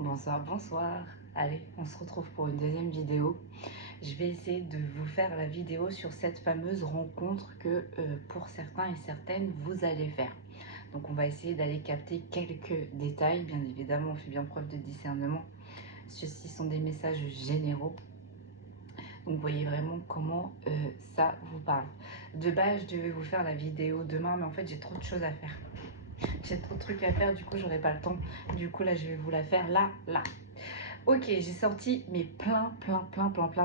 Bonsoir, bonsoir. Allez, on se retrouve pour une deuxième vidéo. Je vais essayer de vous faire la vidéo sur cette fameuse rencontre que pour certains et certaines, vous allez faire. Donc on va essayer d'aller capter quelques détails. Bien évidemment, on fait bien preuve de discernement. Ceux-ci sont des messages généraux. Donc vous voyez vraiment comment ça vous parle. De base, je devais vous faire la vidéo demain, mais en fait, j'ai trop de choses à faire. J'ai trop de trucs à faire, du coup, j'aurai pas le temps. Du coup, là, je vais vous la faire là. Ok, j'ai sorti mes plein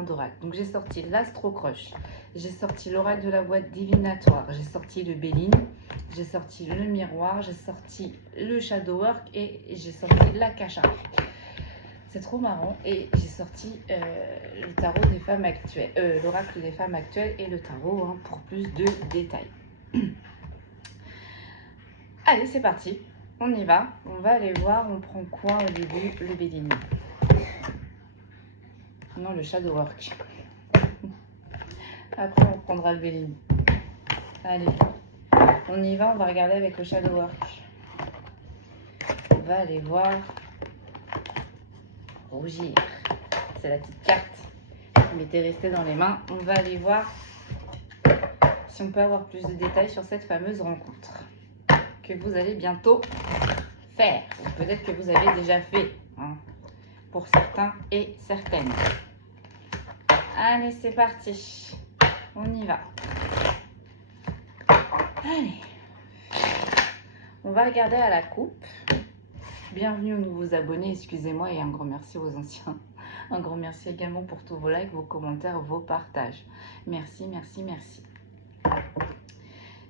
d'oracles. Donc, j'ai sorti l'Astro Crush, j'ai sorti l'oracle de la boîte divinatoire, j'ai sorti le Béline, j'ai sorti le miroir, j'ai sorti le Shadow Work et j'ai sorti l'Akasha. C'est trop marrant. Et j'ai sorti le tarot des femmes actuelles, l'oracle des femmes actuelles et le tarot pour plus de détails. Allez, c'est parti. On y va. On va aller voir. On prend quoi au début? Le Béline. Non, le Shadow Work. Après, on prendra le Béline. Allez. On y va. On va regarder avec le Shadow Work. On va aller voir. Rougir. C'est la petite carte qui m'était restée dans les mains. On va aller voir si on peut avoir plus de détails sur cette fameuse rencontre que vous allez bientôt faire. Ou peut-être que vous avez déjà fait, pour certains et certaines. Allez, c'est parti. On y va. Allez. On va regarder à la coupe. Bienvenue aux nouveaux abonnés, excusez-moi, et un grand merci aux anciens. Un grand merci également pour tous vos likes, vos commentaires, vos partages. Merci.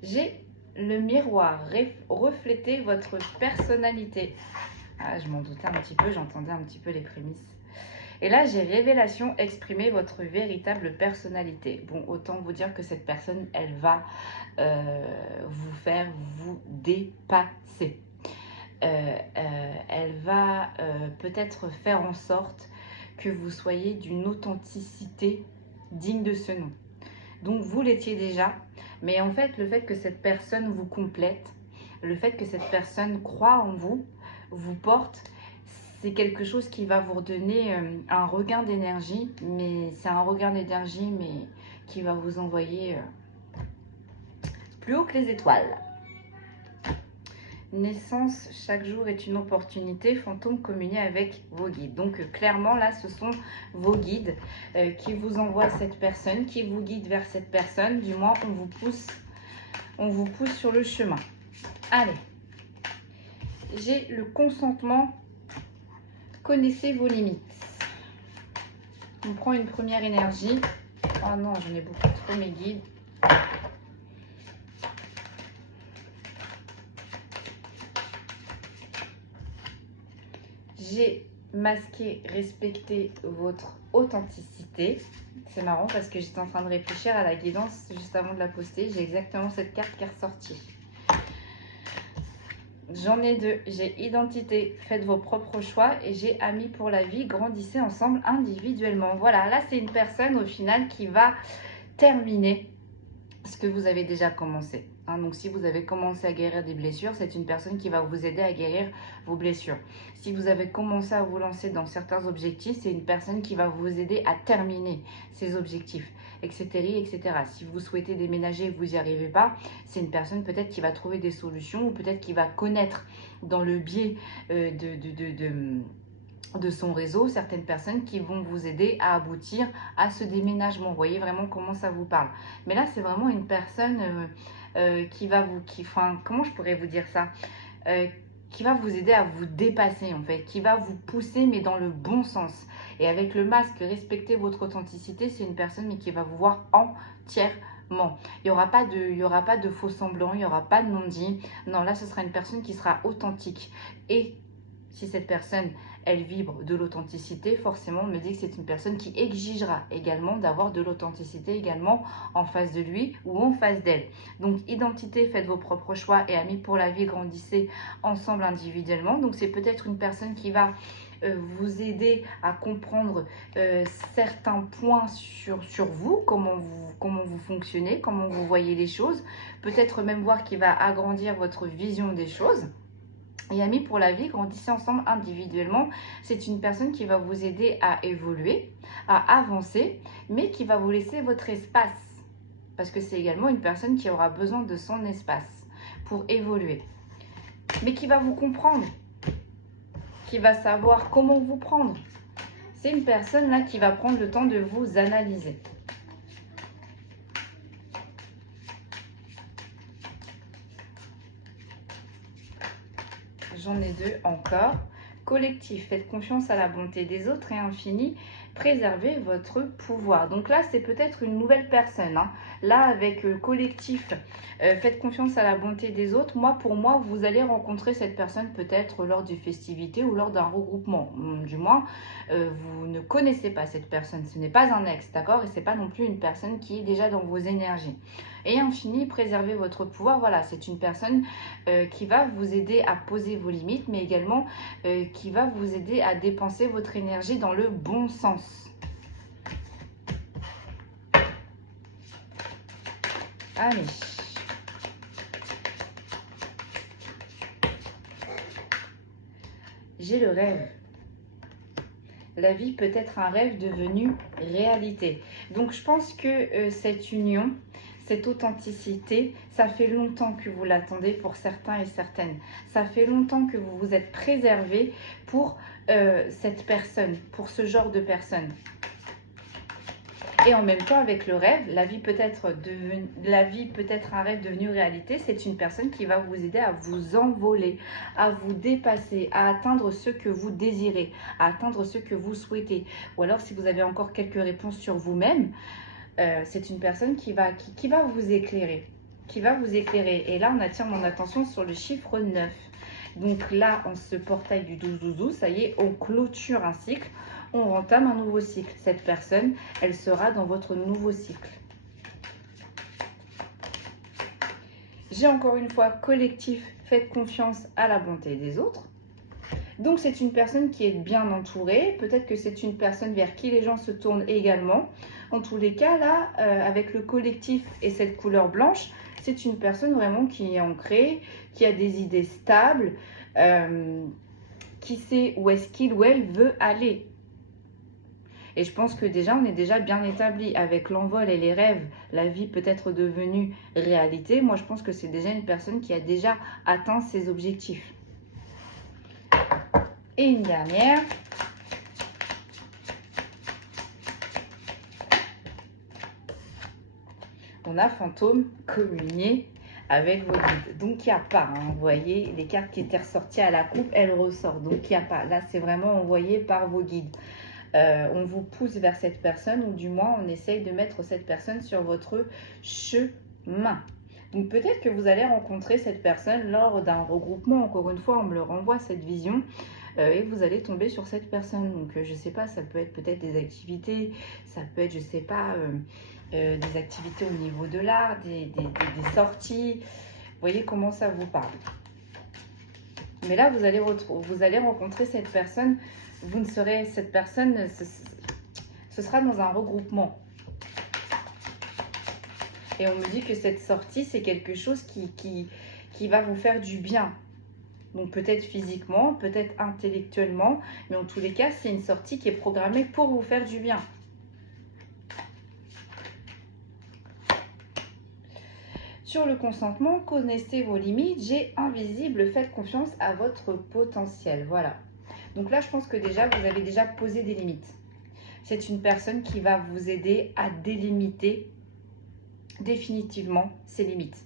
J'ai le miroir, refléter votre personnalité. Ah, je m'en doutais un petit peu, j'entendais un petit peu les prémices. Et là, j'ai révélation, exprimer votre véritable personnalité. Bon, autant vous dire que cette personne, elle va vous faire vous dépasser. Elle va peut-être faire en sorte que vous soyez d'une authenticité digne de ce nom. Donc, vous l'étiez déjà. Mais en fait, le fait que cette personne vous complète, le fait que cette personne croit en vous, vous porte, c'est quelque chose qui va vous redonner un regain d'énergie. Mais c'est un regain d'énergie, mais qui va vous envoyer plus haut que les étoiles. Naissance, chaque jour est une opportunité. Fantôme, communier avec vos guides. Donc clairement là, ce sont vos guides qui vous envoient cette personne, qui vous guident vers cette personne. Du moins, on vous pousse sur le chemin. Allez, j'ai le consentement. Connaissez vos limites. On prend une première énergie. Oh non, j'en ai beaucoup trop, mes guides. J'ai masqué, respecté votre authenticité. C'est marrant parce que j'étais en train de réfléchir à la guidance juste avant de la poster. J'ai exactement cette carte qui est ressortie. J'en ai deux. J'ai identité, faites vos propres choix. Et j'ai amis pour la vie, grandissez ensemble individuellement. Voilà, là c'est une personne au final qui va terminer ce que vous avez déjà commencé. Donc si vous avez commencé à guérir des blessures, c'est une personne qui va vous aider à guérir vos blessures. Si vous avez commencé à vous lancer dans certains objectifs, c'est une personne qui va vous aider à terminer ces objectifs, etc. Si vous souhaitez déménager et que vous n'y arrivez pas, c'est une personne peut-être qui va trouver des solutions ou peut-être qui va connaître dans le biais de son réseau, certaines personnes qui vont vous aider à aboutir à ce déménagement. Vous voyez vraiment comment ça vous parle. Mais là, c'est vraiment une personne qui va vous... comment je pourrais vous dire ça qui va vous aider à vous dépasser en fait, qui va vous pousser mais dans le bon sens. Et avec le masque, respectez votre authenticité, c'est une personne mais qui va vous voir entièrement. Il n'y aura pas de faux semblants, il n'y aura pas de non-dit. Non, là, ce sera une personne qui sera authentique. Et si cette personne, elle vibre de l'authenticité, forcément, on me dit que c'est une personne qui exigera également d'avoir de l'authenticité également en face de lui ou en face d'elle. Donc, identité, faites vos propres choix et amis pour la vie, grandissez ensemble individuellement. Donc, c'est peut-être une personne qui va vous aider à comprendre certains points sur vous, comment vous fonctionnez, comment vous voyez les choses. Peut-être même voir qui va agrandir votre vision des choses. Et amis pour la vie, grandissez ensemble individuellement. C'est une personne qui va vous aider à évoluer, à avancer, mais qui va vous laisser votre espace. Parce que c'est également une personne qui aura besoin de son espace pour évoluer. Mais qui va vous comprendre, qui va savoir comment vous prendre. C'est une personne là qui va prendre le temps de vous analyser. J'en ai deux encore. Collectif, faites confiance à la bonté des autres et infini, préservez votre pouvoir. Donc là, c'est peut-être une nouvelle personne. Hein. Là, avec collectif, faites confiance à la bonté des autres. Pour moi, vous allez rencontrer cette personne peut-être lors d'une festivité ou lors d'un regroupement. Du moins, vous ne connaissez pas cette personne. Ce n'est pas un ex, d'accord? Et ce n'est pas non plus une personne qui est déjà dans vos énergies. Et infini, préservez votre pouvoir. Voilà, c'est une personne qui va vous aider à poser vos limites, mais également qui va vous aider à dépenser votre énergie dans le bon sens. Allez. J'ai le rêve. La vie peut être un rêve devenu réalité. Donc je pense que cette union, cette authenticité, ça fait longtemps que vous l'attendez pour certains et certaines. Ça fait longtemps que vous vous êtes préservé pour cette personne, pour ce genre de personne. Et en même temps, avec le rêve, la vie peut être un rêve devenu réalité. C'est une personne qui va vous aider à vous envoler, à vous dépasser, à atteindre ce que vous désirez, à atteindre ce que vous souhaitez. Ou alors, si vous avez encore quelques réponses sur vous-même, c'est une personne qui va vous éclairer. Qui va vous éclairer. Et là, on attire mon attention sur le chiffre 9. Donc là, en ce portail du 12-12-12, ça y est, on clôture un cycle. On entame un nouveau cycle. Cette personne, elle sera dans votre nouveau cycle. J'ai encore une fois collectif, faites confiance à la bonté des autres. Donc c'est une personne qui est bien entourée. Peut-être que c'est une personne vers qui les gens se tournent également. En tous les cas, là, avec le collectif et cette couleur blanche, c'est une personne vraiment qui est ancrée, qui a des idées stables, qui sait où est-ce qu'il ou elle veut aller. Et je pense que déjà, on est déjà bien établi avec l'envol et les rêves. La vie peut être devenue réalité. Moi, je pense que c'est déjà une personne qui a déjà atteint ses objectifs. Et une dernière. On a fantôme communier avec vos guides. Donc, il n'y a pas, hein, vous voyez, les cartes qui étaient ressorties à la coupe, elles ressortent. Donc, il n'y a pas. Là, c'est vraiment envoyé par vos guides. On vous pousse vers cette personne ou du moins on essaye de mettre cette personne sur votre chemin. Donc peut-être que vous allez rencontrer cette personne lors d'un regroupement. Encore une fois, on me le renvoie cette vision et vous allez tomber sur cette personne. Donc je ne sais pas, ça peut être peut-être des activités, ça peut être, je ne sais pas, des activités au niveau de l'art, des sorties. Vous voyez comment ça vous parle. Mais là, vous allez rencontrer cette personne. Vous ne serez, cette personne, ce sera dans un regroupement. Et on me dit que cette sortie, c'est quelque chose qui va vous faire du bien. Donc peut-être physiquement, peut-être intellectuellement, mais en tous les cas, c'est une sortie qui est programmée pour vous faire du bien. Sur le consentement, connaissez vos limites. J'ai invisible, faites confiance à votre potentiel. Voilà. Donc là, je pense que déjà, vous avez déjà posé des limites. C'est une personne qui va vous aider à délimiter définitivement ses limites.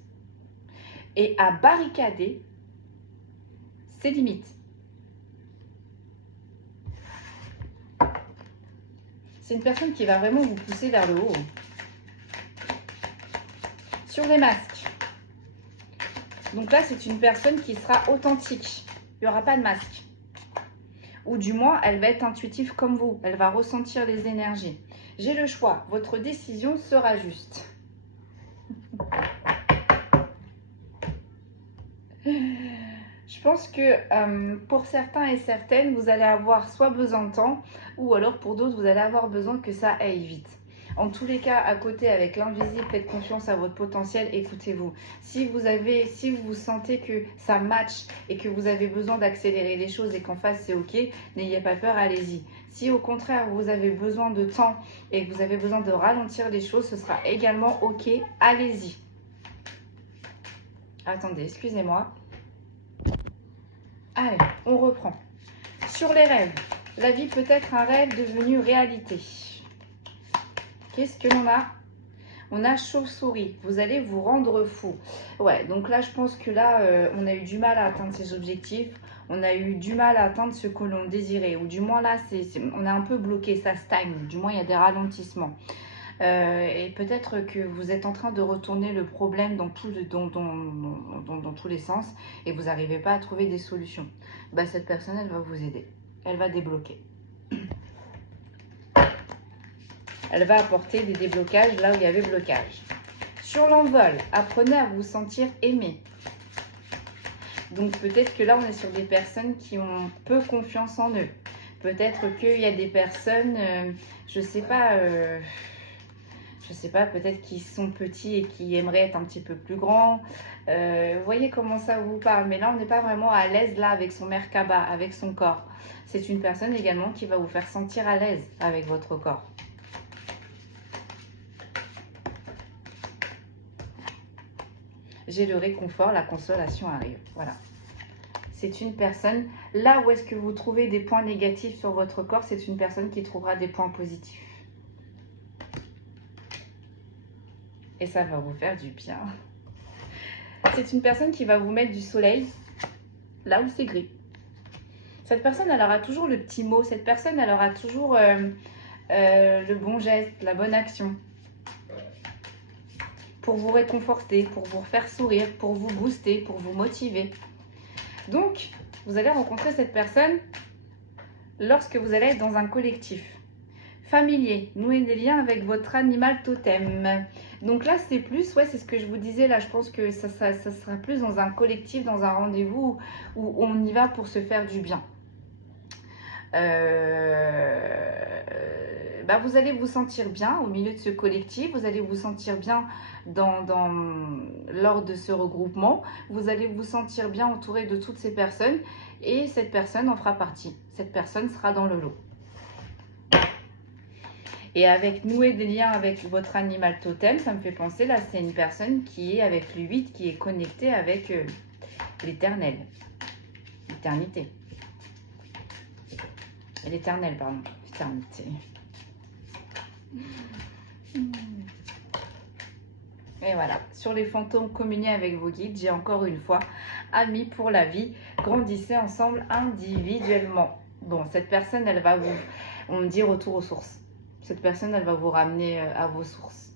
Et à barricader ses limites. C'est une personne qui va vraiment vous pousser vers le haut. Sur les masques. Donc là, c'est une personne qui sera authentique. Il n'y aura pas de masque. Ou du moins, elle va être intuitive comme vous. Elle va ressentir les énergies. J'ai le choix. Votre décision sera juste. Je pense que pour certains et certaines, vous allez avoir soit besoin de temps, ou alors pour d'autres, vous allez avoir besoin que ça aille vite. En tous les cas, à côté, avec l'invisible, faites confiance à votre potentiel, écoutez-vous. Si vous sentez que ça match et que vous avez besoin d'accélérer les choses et qu'en face c'est ok, n'ayez pas peur, allez-y. Si au contraire vous avez besoin de temps et que vous avez besoin de ralentir les choses, ce sera également ok, allez-y. Attendez, excusez-moi. Allez, on reprend. Sur les rêves, la vie peut être un rêve devenu réalité. Qu'est-ce que l'on a? On a chauve-souris, vous allez vous rendre fou. Ouais, donc là, je pense que là, on a eu du mal à atteindre ses objectifs. On a eu du mal à atteindre ce que l'on désirait. Ou du moins là, on est un peu bloqué, ça stagne. Du moins, il y a des ralentissements. Et peut-être que vous êtes en train de retourner le problème dans tous les sens et vous n'arrivez pas à trouver des solutions. Bah, cette personne, elle va vous aider. Elle va débloquer. Elle va apporter des déblocages là où il y avait blocage. Sur l'envol, apprenez à vous sentir aimé. Donc peut-être que là, on est sur des personnes qui ont peu confiance en eux. Peut-être qu'il y a des personnes, je sais pas, peut-être qui sont petits et qui aimeraient être un petit peu plus grands. Vous voyez comment ça vous parle. Mais là, on n'est pas vraiment à l'aise là avec son Merkaba, avec son corps. C'est une personne également qui va vous faire sentir à l'aise avec votre corps. J'ai le réconfort, la consolation arrive. Voilà. C'est une personne, là où est-ce que vous trouvez des points négatifs sur votre corps, c'est une personne qui trouvera des points positifs. Et ça va vous faire du bien. C'est une personne qui va vous mettre du soleil là où c'est gris. Cette personne, elle aura toujours le petit mot. Cette personne, elle aura toujours le bon geste, la bonne action. Pour vous réconforter, pour vous faire sourire, pour vous booster, pour vous motiver. Donc, vous allez rencontrer cette personne lorsque vous allez être dans un collectif. Familier, nouer des liens avec votre animal totem. Donc là, c'est plus, ouais, c'est ce que je vous disais, là, je pense que ça sera plus dans un collectif, dans un rendez-vous où on y va pour se faire du bien. Vous allez vous sentir bien au milieu de ce collectif, vous allez vous sentir bien lors de ce regroupement, vous allez vous sentir bien entouré de toutes ces personnes et cette personne en fera partie, cette personne sera dans le lot. Et avec nouer des liens avec votre animal totem, ça me fait penser, là c'est une personne qui est avec le 8, qui est connectée avec l'éternel, l'éternité. L'éternel, pardon, l'éternité. Et voilà, sur les fantômes, communiez avec vos guides. J'ai encore une fois, amis pour la vie, grandissez ensemble individuellement. Bon, cette personne, elle va vous, on me dit retour aux sources. Cette personne, elle va vous ramener à vos sources.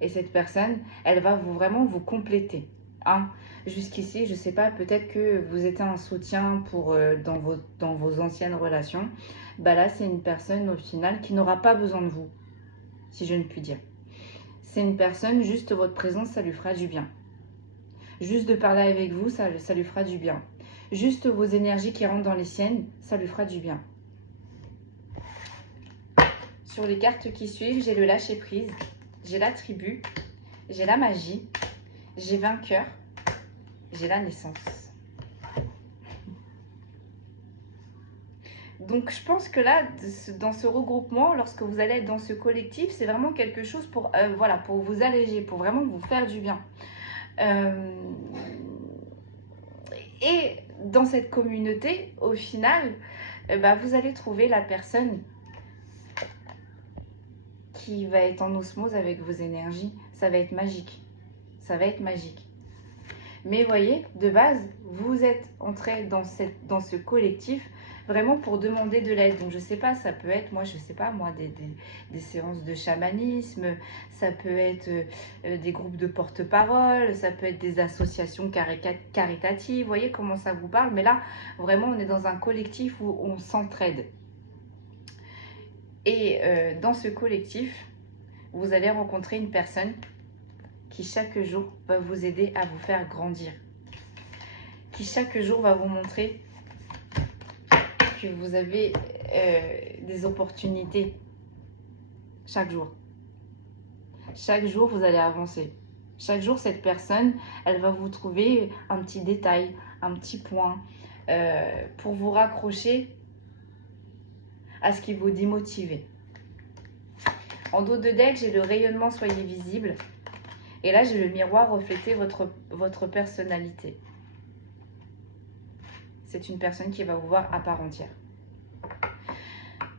Et cette personne, elle va vraiment vous compléter. Hein? Jusqu'ici, je ne sais pas, peut-être que vous étiez un soutien dans vos anciennes relations. Bah là, c'est une personne au final qui n'aura pas besoin de vous, si je ne puis dire. C'est une personne, juste votre présence, ça lui fera du bien. Juste de parler avec vous, ça lui fera du bien. Juste vos énergies qui rentrent dans les siennes, ça lui fera du bien. Sur les cartes qui suivent, j'ai le lâcher prise, j'ai la tribu, j'ai la magie, j'ai vainqueur, j'ai la naissance. Donc je pense que là, dans ce regroupement, lorsque vous allez être dans ce collectif, c'est vraiment quelque chose pour, pour vous alléger, pour vraiment vous faire du bien. Et dans cette communauté, au final, vous allez trouver la personne qui va être en osmose avec vos énergies. Ça va être magique. Ça va être magique. Mais voyez, de base, vous êtes entré dans ce collectif vraiment pour demander de l'aide. Donc je sais pas, ça peut être, des séances de chamanisme, ça peut être des groupes de porte-parole, ça peut être des associations caritatives. Vous voyez comment ça vous parle? Mais là, vraiment, on est dans un collectif où on s'entraide. Et dans ce collectif, vous allez rencontrer une personne qui chaque jour va vous aider à vous faire grandir. Qui chaque jour va vous montrer que vous avez des opportunités chaque jour. Chaque jour, vous allez avancer. Chaque jour, cette personne, elle va vous trouver un petit détail, un petit point pour vous raccrocher à ce qui vous démotive. En dos de deck, j'ai le rayonnement, soyez visible. Et là, j'ai le miroir, refléter votre personnalité. C'est une personne qui va vous voir à part entière.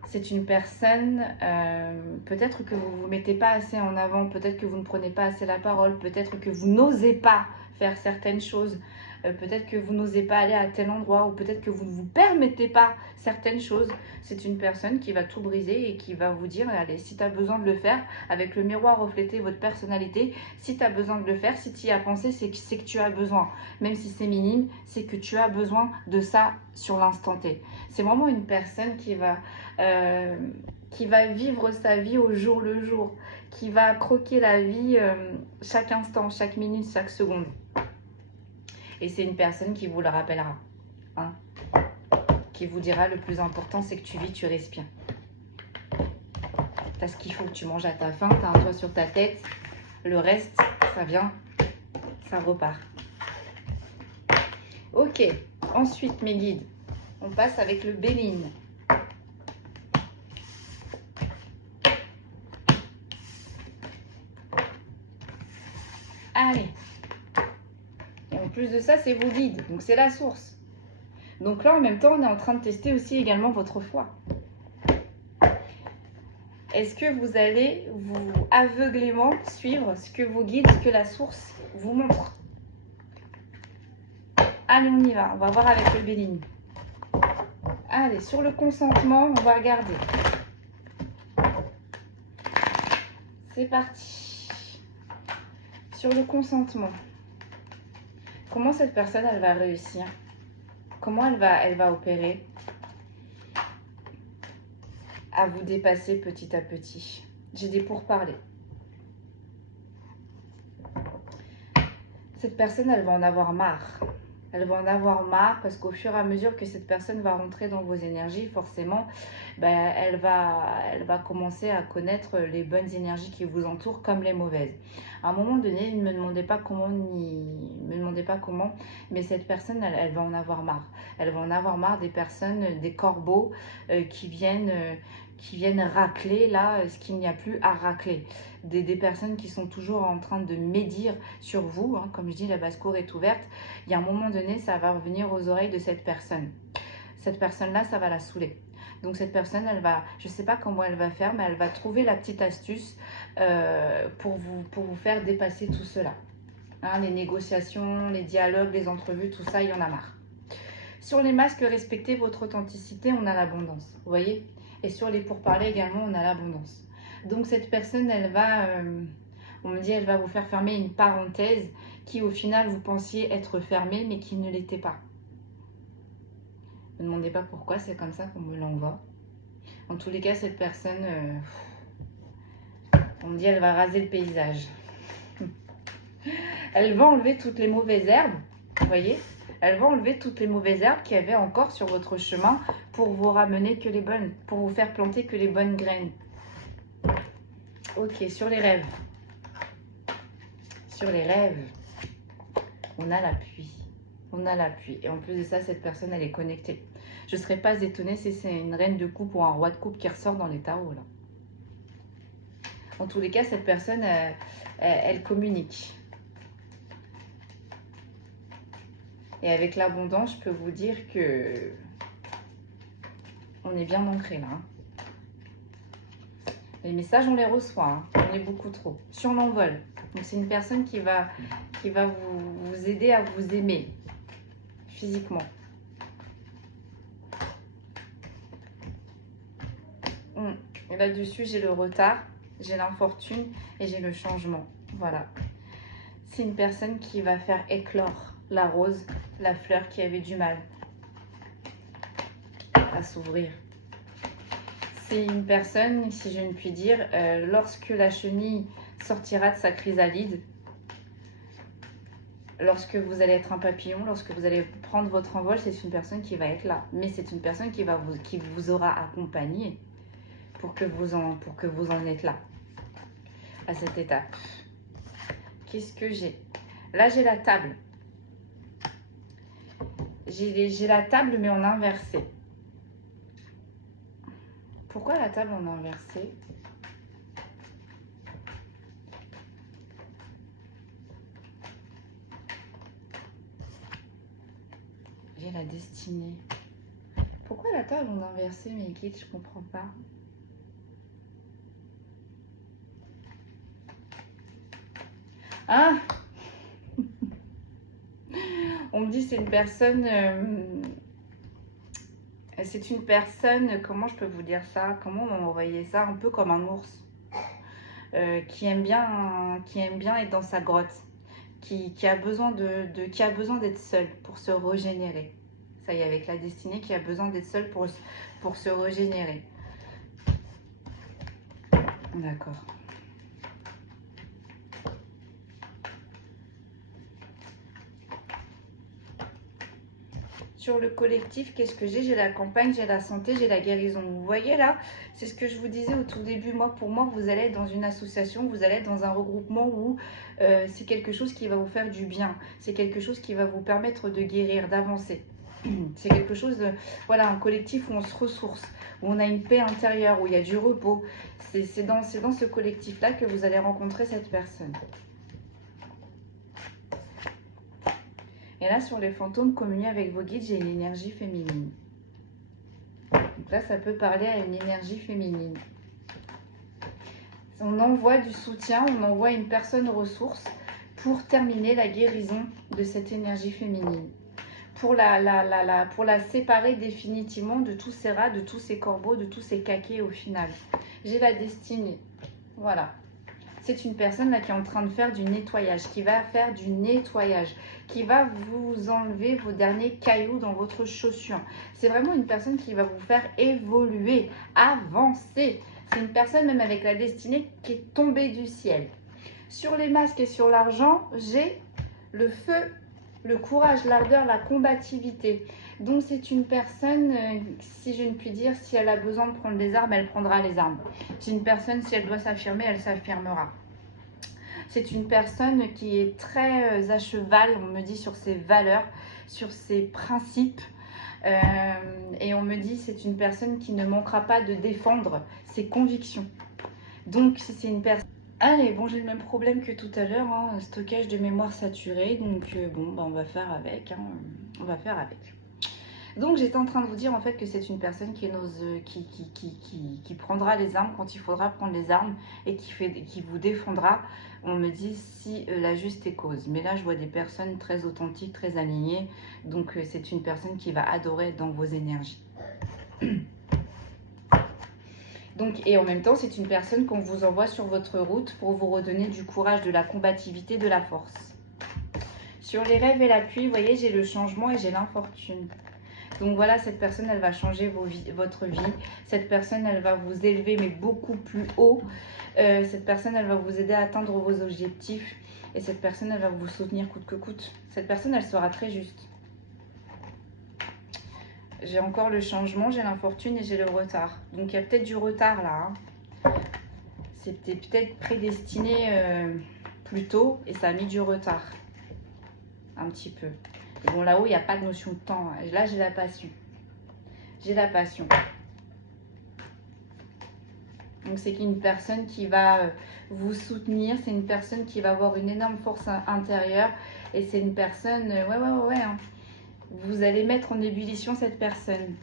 C'est une personne, peut-être que vous ne vous mettez pas assez en avant, peut-être que vous ne prenez pas assez la parole, peut-être que vous n'osez pas faire certaines choses, peut-être que vous n'osez pas aller à tel endroit, ou peut-être que vous ne vous permettez pas certaines choses. C'est une personne qui va tout briser et qui va vous dire, allez, si tu as besoin de le faire, avec le miroir refléter votre personnalité, si tu as besoin de le faire, si tu y as pensé, c'est que tu as besoin. Même si c'est minime, c'est que tu as besoin de ça sur l'instant T. C'est vraiment une personne qui va vivre sa vie au jour le jour, qui va croquer la vie chaque instant, chaque minute, chaque seconde. Et c'est une personne qui vous le rappellera, hein, qui vous dira le plus important, c'est que tu vis, tu respires. Tu as ce qu'il faut, tu manges à ta faim, tu as un toit sur ta tête, le reste, ça vient, ça repart. Ok, ensuite mes guides, on passe avec le Béline. Allez. Et en plus de ça, c'est vos guides. Donc, c'est la source. Donc là, en même temps, on est en train de tester aussi également votre foi. Est-ce que vous allez vous aveuglément suivre ce que vos guides, ce que la source vous montre? Allez, on y va. On va voir avec le Béline. Allez, sur le consentement, on va regarder. C'est parti. Sur le consentement, comment cette personne, elle va réussir? Comment elle va opérer à vous dépasser petit à petit? J'ai des pourparlers. Cette personne, elle va en avoir marre. Elle va en avoir marre parce qu'au fur et à mesure que cette personne va rentrer dans vos énergies, forcément, elle va commencer à connaître les bonnes énergies qui vous entourent comme les mauvaises. À un moment donné, ne me demandez pas comment, mais cette personne, elle va en avoir marre. Elle va en avoir marre des personnes, des corbeaux qui viennent racler là ce qu'il n'y a plus à racler. Des personnes qui sont toujours en train de médire sur vous, hein, comme je dis, la basse-cour est ouverte. Il y a un moment donné, ça va revenir aux oreilles de cette personne. Cette personne-là, ça va la saouler. Donc cette personne, elle va, je ne sais pas comment elle va faire, mais elle va trouver la petite astuce pour vous faire dépasser tout cela. Hein, les négociations, les dialogues, les entrevues, tout ça, il y en a marre. Sur les masques, respectez votre authenticité, on a l'abondance. Vous voyez? Et sur les pourparlers également, on a l'abondance. Donc cette personne, elle va, on me dit, elle va vous faire fermer une parenthèse qui au final vous pensiez être fermée mais qui ne l'était pas. Ne me demandez pas pourquoi, c'est comme ça qu'on me l'envoie. En tous les cas, cette personne, on me dit, elle va raser le paysage. Elle va enlever toutes les mauvaises herbes, vous voyez? Elle va enlever toutes les mauvaises herbes qu'il y avait encore sur votre chemin pour vous ramener que les bonnes, pour vous faire planter que les bonnes graines. Ok, sur les rêves. Sur les rêves, on a l'appui. On a l'appui. Et en plus de ça, cette personne, elle est connectée. Je ne serais pas étonnée si c'est une reine de coupe ou un roi de coupe qui ressort dans les tarots, là. En tous les cas, cette personne, elle communique. Et avec l'abondance, je peux vous dire que on est bien ancré là. Hein. Les messages, on les reçoit. Hein. On est beaucoup trop. Sur l'envol. Donc, c'est une personne qui va vous aider à vous aimer physiquement. Et là-dessus, j'ai le retard, j'ai l'infortune et j'ai le changement. Voilà. C'est une personne qui va faire éclore la rose, la fleur qui avait du mal à s'ouvrir. C'est une personne, si je ne puis dire, lorsque la chenille sortira de sa chrysalide, Lorsque vous allez être un papillon, lorsque vous allez prendre votre envol, c'est une personne qui va être là. Mais c'est une personne qui vous aura accompagné pour que vous en êtes là, à cette étape. Qu'est-ce que j'ai? Là, j'ai la table. J'ai la table, mais en inversé. Pourquoi la table en inversé? J'ai la destinée. Pourquoi la table en inversé, mes guides? Je comprends pas. Ah! On me dit c'est une personne... c'est une personne, comment je peux vous dire ça? Comment on m'a envoyé ça? Un peu comme un ours. Qui aime bien être dans sa grotte. Qui a besoin d'être seul pour se régénérer. Ça y est, avec la destinée, qui a besoin d'être seul pour se régénérer. D'accord. Sur le collectif, qu'est-ce que j'ai? J'ai la campagne, j'ai la santé, j'ai la guérison. Vous voyez là, c'est ce que je vous disais au tout début. Pour moi, vous allez être dans une association, vous allez être dans un regroupement où c'est quelque chose qui va vous faire du bien. C'est quelque chose qui va vous permettre de guérir, d'avancer. C'est quelque chose de, voilà, un collectif où on se ressource, où on a une paix intérieure, où il y a du repos. C'est dans ce collectif-là que vous allez rencontrer cette personne. Et là, sur les fantômes, communier avec vos guides, j'ai une énergie féminine. Donc là, ça peut parler à une énergie féminine. On envoie du soutien, on envoie une personne ressource pour terminer la guérison de cette énergie féminine. Pour la séparer définitivement de tous ces rats, de tous ces corbeaux, de tous ces caquets au final. J'ai la destinée. Voilà. C'est une personne là qui est en train de faire du nettoyage, qui va faire du nettoyage, qui va vous enlever vos derniers cailloux dans votre chaussure. C'est vraiment une personne qui va vous faire évoluer, avancer. C'est une personne même avec la destinée qui est tombée du ciel. Sur les masques et sur l'argent, j'ai le feu, le courage, l'ardeur, la combativité. Donc c'est une personne, si je ne puis dire, si elle a besoin de prendre les armes, elle prendra les armes. C'est une personne, si elle doit s'affirmer, elle s'affirmera. C'est une personne qui est très à cheval, on me dit, sur ses valeurs, sur ses principes. Et on me dit, c'est une personne qui ne manquera pas de défendre ses convictions. Donc si c'est une personne... Allez, bon, j'ai le même problème que tout à l'heure, hein, stockage de mémoire saturé. Donc bon, bah, on va faire avec, hein, on va faire avec. Donc j'étais en train de vous dire en fait que c'est une personne qui prendra les armes quand il faudra prendre les armes et qui vous défendra. On me dit si la juste est cause. Mais là je vois des personnes très authentiques, très alignées. Donc c'est une personne qui va adorer être dans vos énergies. Donc, et en même temps c'est une personne qu'on vous envoie sur votre route pour vous redonner du courage, de la combativité, de la force. Sur les rêves et la pluie, vous voyez, j'ai le changement et j'ai l'infortune. Donc voilà, cette personne, elle va changer votre vie. Cette personne, elle va vous élever, mais beaucoup plus haut. Cette personne, elle va vous aider à atteindre vos objectifs. Et cette personne, elle va vous soutenir coûte que coûte. Cette personne, elle sera très juste. J'ai encore le changement, j'ai l'infortune et j'ai le retard. Donc il y a peut-être du retard là. Hein. C'était peut-être prédestiné plus tôt et ça a mis du retard. Un petit peu. Bon, là-haut, il n'y a pas de notion de temps. Là, j'ai la passion. J'ai la passion. Donc, c'est une personne qui va vous soutenir. C'est une personne qui va avoir une énorme force intérieure. Et c'est une personne... Ouais. Hein. Vous allez mettre en ébullition cette personne.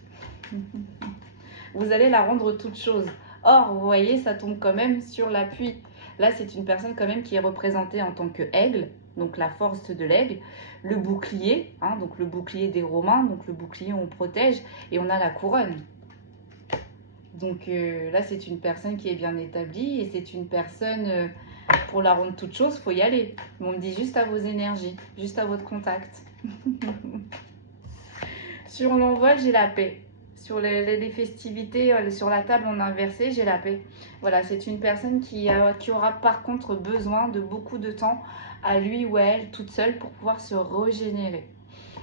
Vous allez la rendre toute chose. Or, vous voyez, ça tombe quand même sur l'appui. Là, c'est une personne quand même qui est représentée en tant que aigle. Donc la force de l'aigle, le bouclier, hein, donc le bouclier des Romains, donc le bouclier on protège, et on a la couronne. Donc là c'est une personne qui est bien établie, et c'est une personne, pour la rendre toute chose, il faut y aller. On me dit juste à vos énergies, juste à votre contact. Sur l'envol, j'ai la paix. Sur les festivités, sur la table en inversé, j'ai la paix. Voilà, c'est une personne qui aura par contre besoin de beaucoup de temps à lui ou à elle toute seule pour pouvoir se régénérer.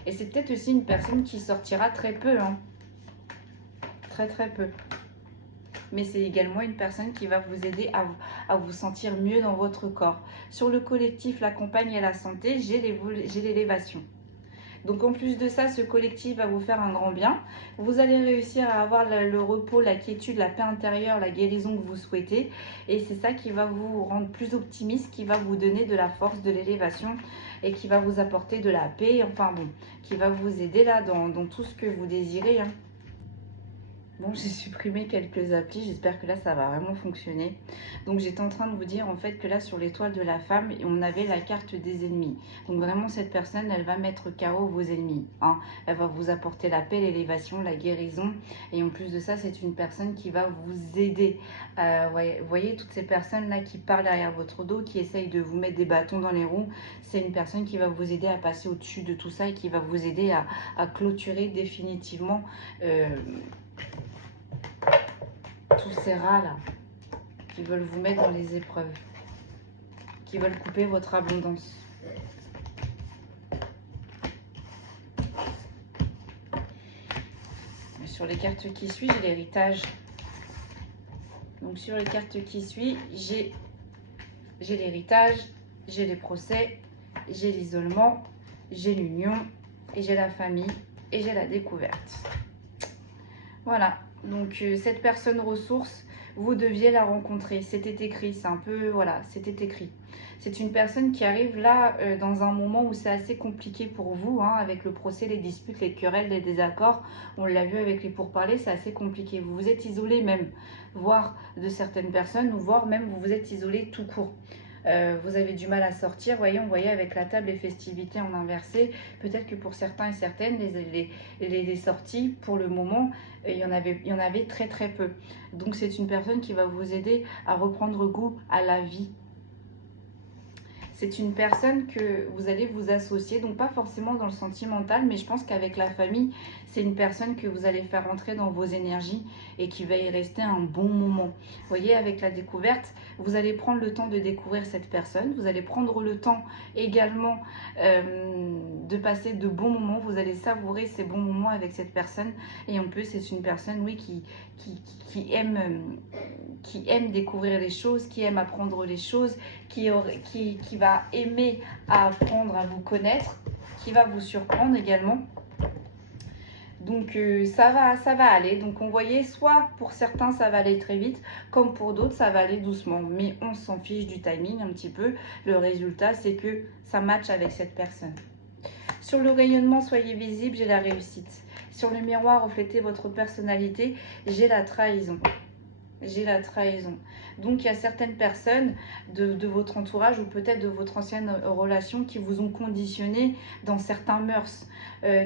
Et c'est peut-être aussi une personne qui sortira très peu, hein. Très très peu. Mais c'est également une personne qui va vous aider à vous sentir mieux dans votre corps. Sur le collectif, la compagne et la santé, j'ai l'élévation. Donc en plus de ça, ce collectif va vous faire un grand bien. Vous allez réussir à avoir le repos, la quiétude, la paix intérieure, la guérison que vous souhaitez. Et c'est ça qui va vous rendre plus optimiste, qui va vous donner de la force, de l'élévation et qui va vous apporter de la paix. Enfin bon, qui va vous aider là dans tout ce que vous désirez, hein. Bon, j'ai supprimé quelques applis, j'espère que là ça va vraiment fonctionner. Donc j'étais en train de vous dire en fait que là sur l'étoile de la femme, on avait la carte des ennemis. Donc vraiment cette personne, elle va mettre KO vos ennemis, hein. Elle va vous apporter la paix, l'élévation, la guérison. Et en plus de ça, c'est une personne qui va vous aider. Vous voyez toutes ces personnes là qui parlent derrière votre dos, qui essayent de vous mettre des bâtons dans les roues. C'est une personne qui va vous aider à passer au-dessus de tout ça et qui va vous aider à clôturer définitivement tous ces rats là qui veulent vous mettre dans les épreuves, qui veulent couper votre abondance. Mais sur les cartes qui suivent, j'ai l'héritage. Donc sur les cartes qui suivent, j'ai l'héritage, j'ai les procès, j'ai l'isolement, j'ai l'union, et j'ai la famille, et j'ai la découverte. Voilà. Donc cette personne ressource, vous deviez la rencontrer. C'était écrit, c'est un peu, voilà, c'était écrit. C'est une personne qui arrive là dans un moment où c'est assez compliqué pour vous, hein, avec le procès, les disputes, les querelles, les désaccords. On l'a vu avec les pourparlers, c'est assez compliqué. Vous vous êtes isolé même, voire de certaines personnes, ou voire même vous vous êtes isolé tout court. Vous avez du mal à sortir, voyez, on voyait avec la table les festivités en inversé. Peut-être que pour certains et certaines, les sorties, pour le moment, il y en avait très très peu. Donc c'est une personne qui va vous aider à reprendre goût à la vie. C'est une personne que vous allez vous associer, donc pas forcément dans le sentimental, mais je pense qu'avec la famille, c'est une personne que vous allez faire entrer dans vos énergies et qui va y rester un bon moment. Vous voyez, avec la découverte, vous allez prendre le temps de découvrir cette personne, vous allez prendre le temps également de passer de bons moments, vous allez savourer ces bons moments avec cette personne. Et en plus, c'est une personne, oui, qui aime découvrir les choses, qui aime apprendre les choses, qui va aimer apprendre à vous connaître, qui va vous surprendre également. Donc ça va aller. Donc on voyait, soit pour certains ça va aller très vite, comme pour d'autres ça va aller doucement. Mais on s'en fiche du timing un petit peu. Le résultat, c'est que ça matche avec cette personne. Sur le rayonnement, soyez visible, j'ai la réussite. Sur le miroir, reflétez votre personnalité, j'ai la trahison. J'ai la trahison. Donc il y a certaines personnes de votre entourage ou peut-être de votre ancienne relation qui vous ont conditionné dans certains mœurs,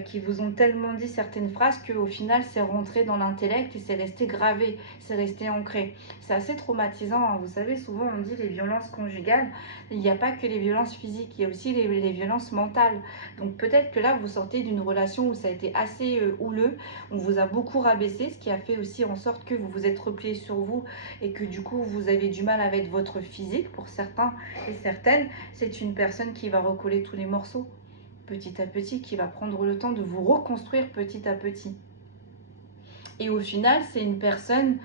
qui vous ont tellement dit certaines phrases qu'au final c'est rentré dans l'intellect et c'est resté gravé, c'est resté ancré. C'est assez traumatisant, hein. Vous savez, souvent on dit les violences conjugales, il n'y a pas que les violences physiques, il y a aussi les violences mentales. Donc peut-être que là vous sortez d'une relation où ça a été assez houleux, on vous a beaucoup rabaissé, ce qui a fait aussi en sorte que vous vous êtes replié sur vous et que du coup vous avez du mal avec votre physique. Pour certains et certaines, c'est une personne qui va recoller tous les morceaux petit à petit, qui va prendre le temps de vous reconstruire petit à petit. Et au final, c'est une personne,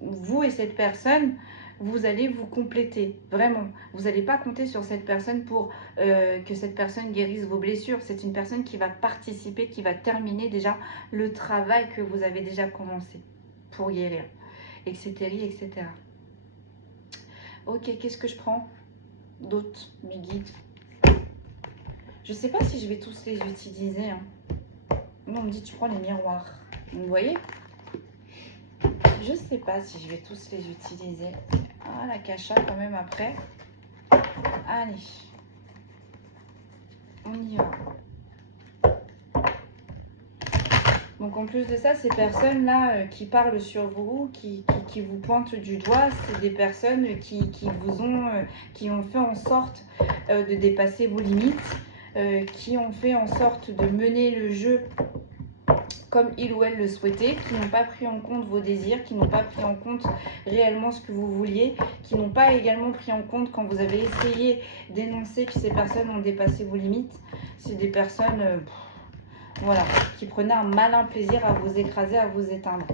vous et cette personne, vous allez vous compléter, vraiment. Vous n'allez pas compter sur cette personne pour que cette personne guérisse vos blessures. C'est une personne qui va participer, qui va terminer déjà le travail que vous avez déjà commencé pour guérir, etc., etc. Ok, qu'est-ce que je prends d'autres, mes guides? Je sais pas si je vais tous les utiliser, hein. On me dit tu prends les miroirs. Vous voyez? Je sais pas si je vais tous les utiliser. Ah, la cacha quand même après. Allez. On y va. Donc en plus de ça, ces personnes-là qui parlent sur vous, qui vous pointent du doigt, c'est des personnes qui ont fait en sorte de dépasser vos limites, qui ont fait en sorte de mener le jeu comme il ou elle le souhaitait, qui n'ont pas pris en compte vos désirs, qui n'ont pas pris en compte réellement ce que vous vouliez, qui n'ont pas également pris en compte quand vous avez essayé d'énoncer que ces personnes ont dépassé vos limites. C'est des personnes voilà, qui prenaient un malin plaisir à vous écraser, à vous éteindre.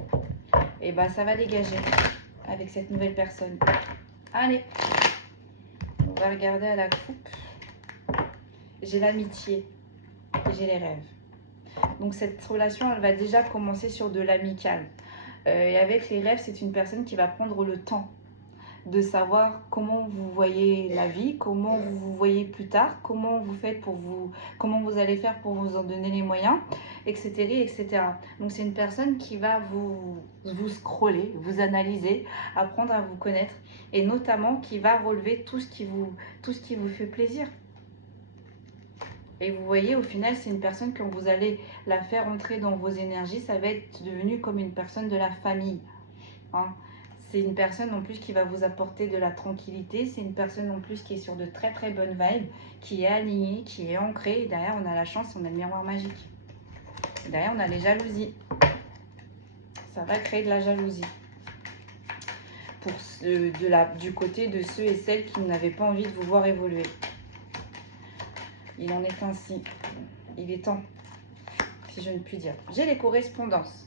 Et bah ça va dégager avec cette nouvelle personne. Allez, on va regarder à la coupe. J'ai l'amitié et j'ai les rêves. Donc cette relation, elle va déjà commencer sur de l'amical. Et avec les rêves, c'est une personne qui va prendre le temps de savoir comment vous voyez la vie, comment vous vous voyez plus tard, comment vous faites pour vous, comment vous allez faire pour vous en donner les moyens, etc., etc. Donc c'est une personne qui va vous scroller, vous analyser, apprendre à vous connaître et notamment qui va relever tout ce qui vous fait plaisir. Et vous voyez, au final, c'est une personne, quand vous allez la faire entrer dans vos énergies, ça va être devenu comme une personne de la famille. Hein. C'est une personne en plus qui va vous apporter de la tranquillité. C'est une personne en plus qui est sur de très très bonnes vibes, qui est alignée, qui est ancrée. Et derrière, on a la chance, on a le miroir magique. Et derrière, on a les jalousies. Ça va créer de la jalousie. Pour du côté de ceux et celles qui n'avaient pas envie de vous voir évoluer. Il en est ainsi. Il est temps, si je ne puis dire. J'ai les correspondances.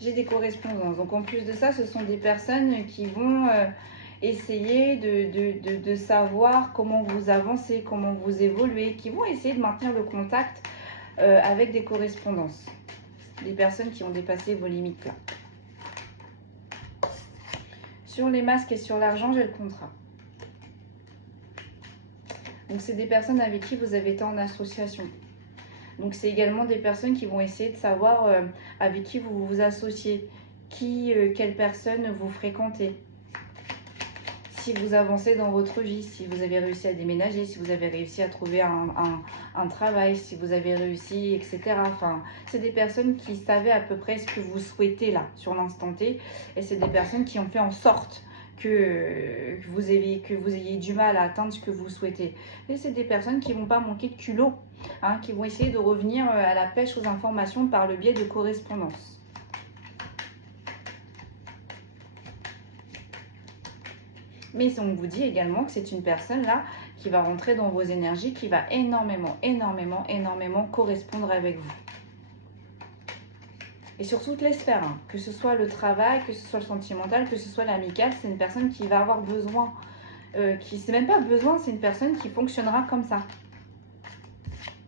J'ai des correspondances. Donc en plus de ça, ce sont des personnes qui vont essayer de savoir comment vous avancez, comment vous évoluez, qui vont essayer de maintenir le contact avec des correspondances. Des personnes qui ont dépassé vos limites là. Sur les masques et sur l'argent, j'ai le contrat. Donc c'est des personnes avec qui vous avez été en association. Donc c'est également des personnes qui vont essayer de savoir avec qui vous vous associez, quelle personne vous fréquentez, si vous avancez dans votre vie, si vous avez réussi à déménager, si vous avez réussi à trouver un travail, si vous avez réussi, etc. Enfin, c'est des personnes qui savaient à peu près ce que vous souhaitez là, sur l'instant T, et c'est des personnes qui ont fait en sorte que vous ayez du mal à atteindre ce que vous souhaitez. Et c'est des personnes qui ne vont pas manquer de culot, hein, qui vont essayer de revenir à la pêche aux informations par le biais de correspondance. Mais on vous dit également que c'est une personne là qui va rentrer dans vos énergies, qui va énormément correspondre avec vous. Et sur toutes les sphères, hein, que ce soit le travail, que ce soit le sentimental, que ce soit l'amical, c'est une personne qui va avoir besoin, c'est même pas besoin, c'est une personne qui fonctionnera comme ça.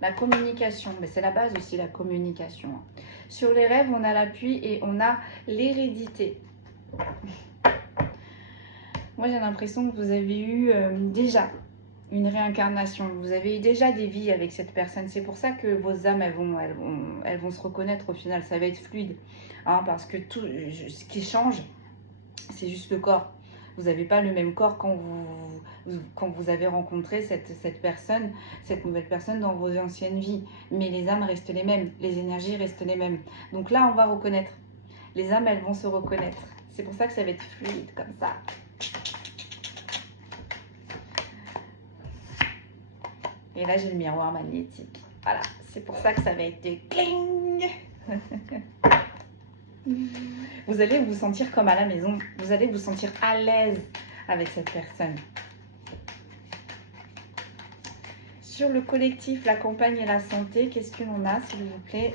La communication, mais c'est la base aussi, la communication. Sur les rêves, on a l'appui et on a l'hérédité. Moi, j'ai l'impression que vous avez eu déjà une réincarnation. Vous avez eu déjà des vies avec cette personne. C'est pour ça que vos âmes, elles vont se reconnaître au final. Ça va être fluide. Hein, parce que tout ce qui change, c'est juste le corps. Vous n'avez pas le même corps quand vous avez rencontré cette personne, cette nouvelle personne dans vos anciennes vies. Mais les âmes restent les mêmes. Les énergies restent les mêmes. Donc là, on va reconnaître. Les âmes, elles vont se reconnaître. C'est pour ça que ça va être fluide, comme ça. Et là, j'ai le miroir magnétique. Voilà, c'est pour ça que ça va être cling. Vous allez vous sentir comme à la maison. Vous allez vous sentir à l'aise avec cette personne. Sur le collectif, la campagne et la santé, qu'est-ce que l'on a, s'il vous plaît?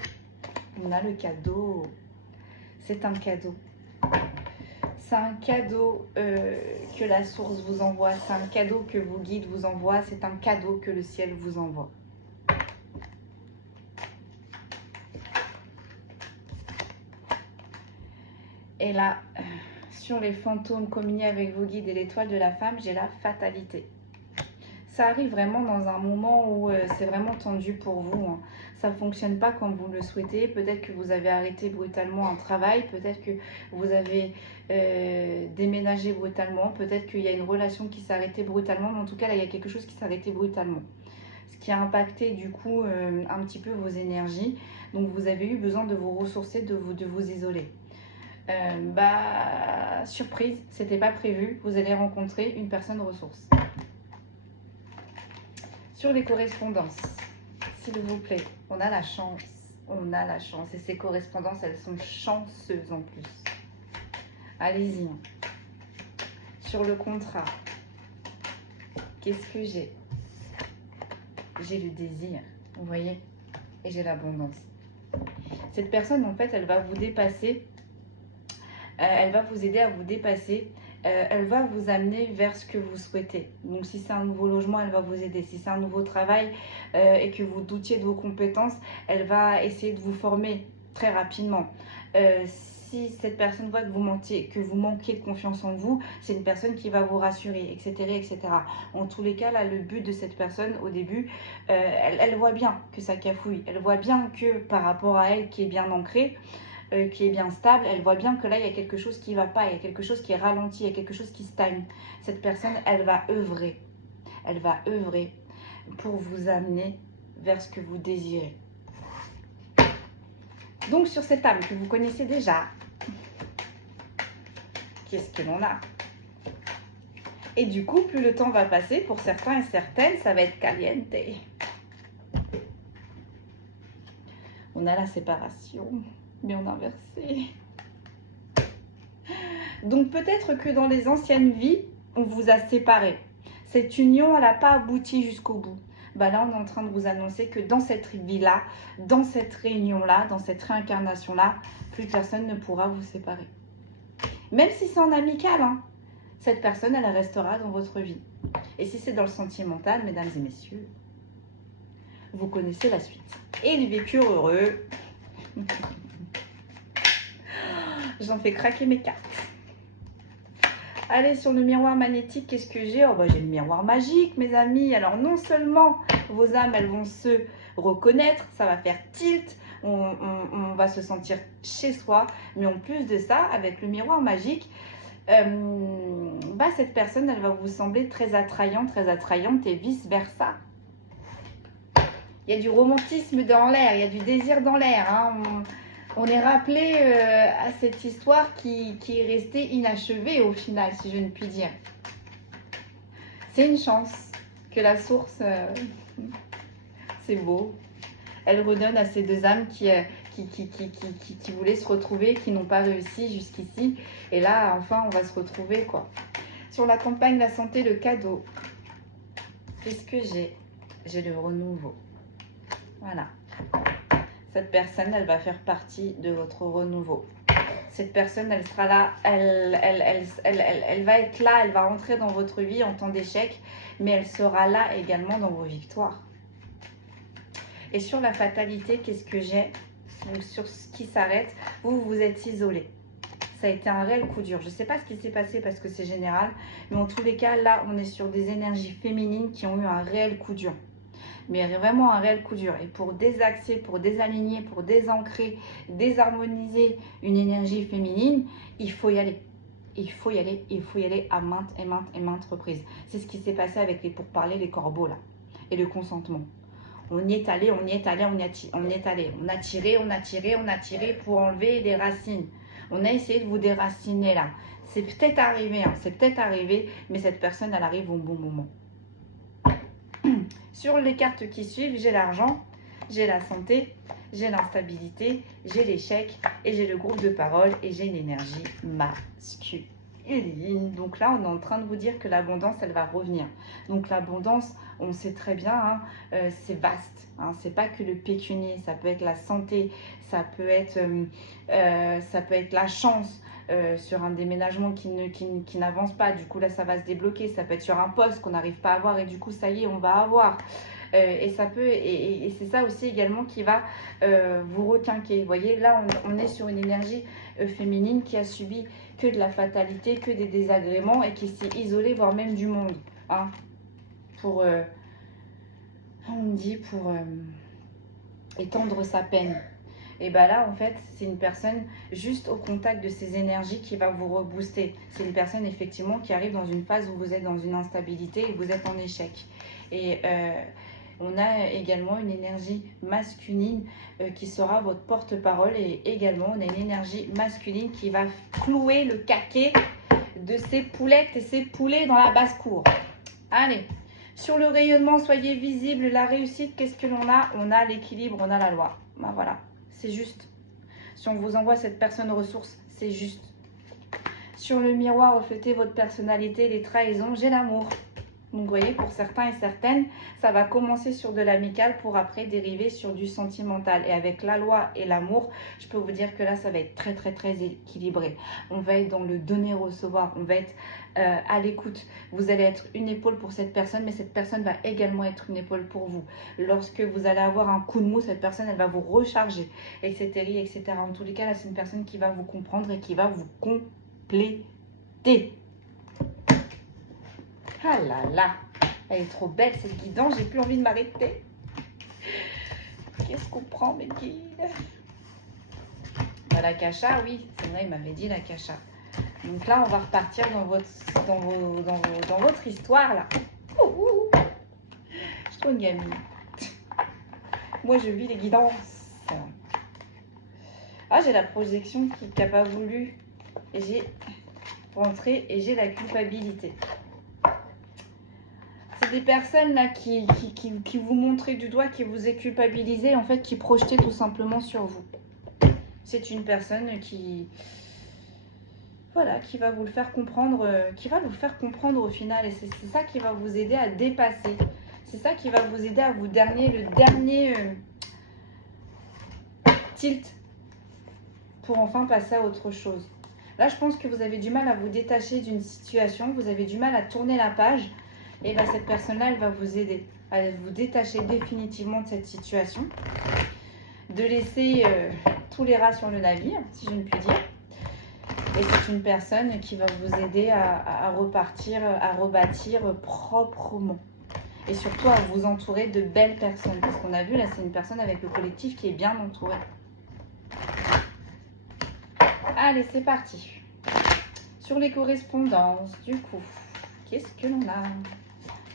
On a le cadeau. C'est un cadeau. C'est un cadeau que la source vous envoie. C'est un cadeau que vos guides vous envoient. C'est un cadeau que le ciel vous envoie. Et là, sur les fantômes communiés avec vos guides et l'étoile de la femme, j'ai la fatalité. Ça arrive vraiment dans un moment où c'est vraiment tendu pour vous. Hein. Ça ne fonctionne pas comme vous le souhaitez. Peut-être que vous avez arrêté brutalement un travail. Peut-être que vous avez déménagé brutalement. Peut-être qu'il y a une relation qui s'est arrêtée brutalement. Mais en tout cas, là, il y a quelque chose qui s'est arrêté brutalement. Ce qui a impacté du coup un petit peu vos énergies. Donc, vous avez eu besoin de vous ressourcer, de vous isoler. Surprise, c'était pas prévu. Vous allez rencontrer une personne ressource. Sur les correspondances, s'il vous plaît, on a la chance. On a la chance. Et ces correspondances, elles sont chanceuses en plus. Allez-y. Sur le contrat, qu'est-ce que j'ai? J'ai le désir, vous voyez? Et j'ai l'abondance. Cette personne, en fait, elle va vous dépasser. Elle va vous aider à vous dépasser. Elle va vous amener vers ce que vous souhaitez. Donc, si c'est un nouveau logement, elle va vous aider. Si c'est un nouveau travail et que vous doutiez de vos compétences, elle va essayer de vous former très rapidement. Si cette personne voit que vous manquez de confiance en vous, c'est une personne qui va vous rassurer, etc., etc. En tous les cas, là, le but de cette personne, au début, elle voit bien que ça cafouille. Elle voit bien que par rapport à elle, qui est bien ancrée, qui est bien stable, elle voit bien que là, il y a quelque chose qui ne va pas, il y a quelque chose qui est ralenti, il y a quelque chose qui stagne. Cette personne, elle va œuvrer pour vous amener vers ce que vous désirez. Donc, sur cette âme que vous connaissez déjà, qu'est-ce que l'on a? Et du coup, plus le temps va passer, pour certains et certaines, ça va être caliente. On a la séparation, mais en inversé. Donc peut-être que dans les anciennes vies, on vous a séparés. Cette union, elle n'a pas abouti jusqu'au bout. Bah là, on est en train de vous annoncer que dans cette vie-là, dans cette réunion-là, dans cette réincarnation-là, plus personne ne pourra vous séparer. Même si c'est en amical, hein, cette personne, elle restera dans votre vie. Et si c'est dans le sentimental, mesdames et messieurs, vous connaissez la suite. Et ils vécurent heureux. J'en fais craquer mes cartes. Allez, sur le miroir magnétique, qu'est-ce que j'ai? Oh, bah, j'ai le miroir magique, mes amis. Alors, non seulement vos âmes, elles vont se reconnaître, ça va faire tilt, on va se sentir chez soi. Mais en plus de ça, avec le miroir magique, cette personne, elle va vous sembler très attrayante et vice-versa. Il y a du romantisme dans l'air, il y a du désir dans l'air. Hein. On est rappelé à cette histoire qui est restée inachevée au final, si je ne puis dire. C'est une chance que la source, c'est beau. Elle redonne à ces deux âmes qui voulaient se retrouver, qui n'ont pas réussi jusqu'ici. Et là, enfin, on va se retrouver, quoi. Sur la campagne, la santé, le cadeau. Qu'est-ce que j'ai? J'ai le renouveau. Voilà. Cette personne, elle va faire partie de votre renouveau. Cette personne, elle sera là, elle va être là, elle va rentrer dans votre vie en temps d'échec, mais elle sera là également dans vos victoires. Et sur la fatalité, qu'est-ce que j'ai? Donc sur ce qui s'arrête, vous êtes isolé. Ça a été un réel coup dur. Je ne sais pas ce qui s'est passé parce que c'est général, mais en tous les cas, là, on est sur des énergies féminines qui ont eu un réel coup dur. Mais vraiment un réel coup dur. Et pour désaxer, pour désaligner, pour désancrer, désharmoniser une énergie féminine, il faut y aller. Il faut y aller, il faut y aller à maintes reprises. C'est ce qui s'est passé avec les pourparlers, les corbeaux là, et le consentement. On y est allé, on y est allé, on y est allé. On a tiré, on a tiré, on a tiré pour enlever les racines. On a essayé de vous déraciner là. C'est peut-être arrivé, hein, c'est peut-être arrivé, mais cette personne, elle arrive au bon moment. Sur les cartes qui suivent, j'ai l'argent, j'ai la santé, j'ai l'instabilité, j'ai l'échec et j'ai le groupe de parole et j'ai une énergie masculine. Donc là, on est en train de vous dire que l'abondance, elle va revenir. Donc l'abondance, on sait très bien, hein, c'est vaste. Hein, c'est pas que le pécunier, ça peut être la santé, ça peut être la chance. Sur un déménagement qui n'avance pas, du coup là ça va se débloquer. Ça peut être sur un poste qu'on n'arrive pas à avoir et du coup ça y est, on va avoir. Et ça peut, et c'est ça aussi également qui va vous requinquer. Vous voyez, là on est sur une énergie féminine qui a subi que de la fatalité, que des désagréments et qui s'est isolée, voire même du monde. Hein, pour, on me dit, pour étendre sa peine. Et bien là, en fait, c'est une personne juste au contact de ces énergies qui va vous rebooster. C'est une personne, effectivement, qui arrive dans une phase où vous êtes dans une instabilité et vous êtes en échec. Et on a également une énergie masculine qui sera votre porte-parole. Et également, on a une énergie masculine qui va clouer le caquet de ces poulettes et ces poulets dans la basse-cour. Allez, sur le rayonnement, soyez visible. La réussite, qu'est-ce que l'on a? On a l'équilibre, on a la loi. Ben voilà. c'est juste. Si on vous envoie cette personne ressource, c'est juste. Sur le miroir, reflétez votre personnalité, les trahisons, j'ai l'amour. Donc vous voyez, pour certains et certaines, ça va commencer sur de l'amical pour après dériver sur du sentimental. Et avec la loi et l'amour, je peux vous dire que là, ça va être très très très équilibré. On va être dans le donner-recevoir, on va être à l'écoute. Vous allez être une épaule pour cette personne, mais cette personne va également être une épaule pour vous. Lorsque vous allez avoir un coup de mou, cette personne, elle va vous recharger, etc. etc. En tous les cas, là, c'est une personne qui va vous comprendre et qui va vous compléter. Ah là là, elle est trop belle cette guidance, j'ai plus envie de m'arrêter. Qu'est-ce qu'on prend mes guides? La Kasha, oui, c'est vrai, il m'avait dit la Kasha. Donc là, on va repartir dans votre histoire là. Je suis trop une gamine. Moi, je vis les guidances. Ah, j'ai la projection qui n'a pas voulu. J'ai rentré et j'ai la culpabilité. Des personnes là qui vous montraient du doigt, qui vous est culpabilisé, en fait, qui projetaient tout simplement sur vous. C'est une personne qui, voilà, qui va vous le faire comprendre, au final, et c'est ça qui va vous aider à dépasser. C'est ça qui va vous aider à le dernier tilt pour enfin passer à autre chose. Là, je pense que vous avez du mal à vous détacher d'une situation, vous avez du mal à tourner la page. Et bien cette personne-là, elle va vous aider à vous détacher définitivement de cette situation, de laisser tous les rats sur le navire, si je ne puis dire. Et c'est une personne qui va vous aider à repartir, à rebâtir proprement. Et surtout à vous entourer de belles personnes. Parce qu'on a vu, là, c'est une personne avec le collectif qui est bien entourée. Allez, c'est parti. Sur les correspondances, du coup, qu'est-ce que l'on a ?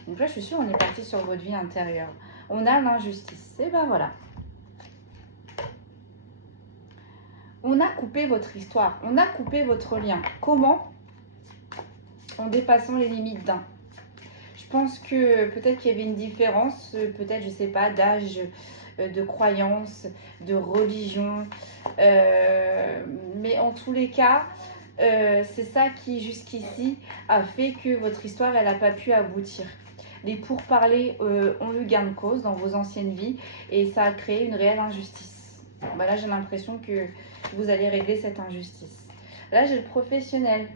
Donc là, je suis sûre, on est parti sur votre vie intérieure. On a l'injustice. Et ben voilà. On a coupé votre histoire. On a coupé votre lien. Comment? En dépassant les limites d'un. Je pense que peut-être qu'il y avait une différence, peut-être, je sais pas, d'âge, de croyance, de religion. Mais en tous les cas, c'est ça qui, jusqu'ici, a fait que votre histoire, elle n'a pas pu aboutir. Les pourparlers ont eu gain de cause dans vos anciennes vies et ça a créé une réelle injustice. Bah là, j'ai l'impression que vous allez régler cette injustice. Là, j'ai le professionnel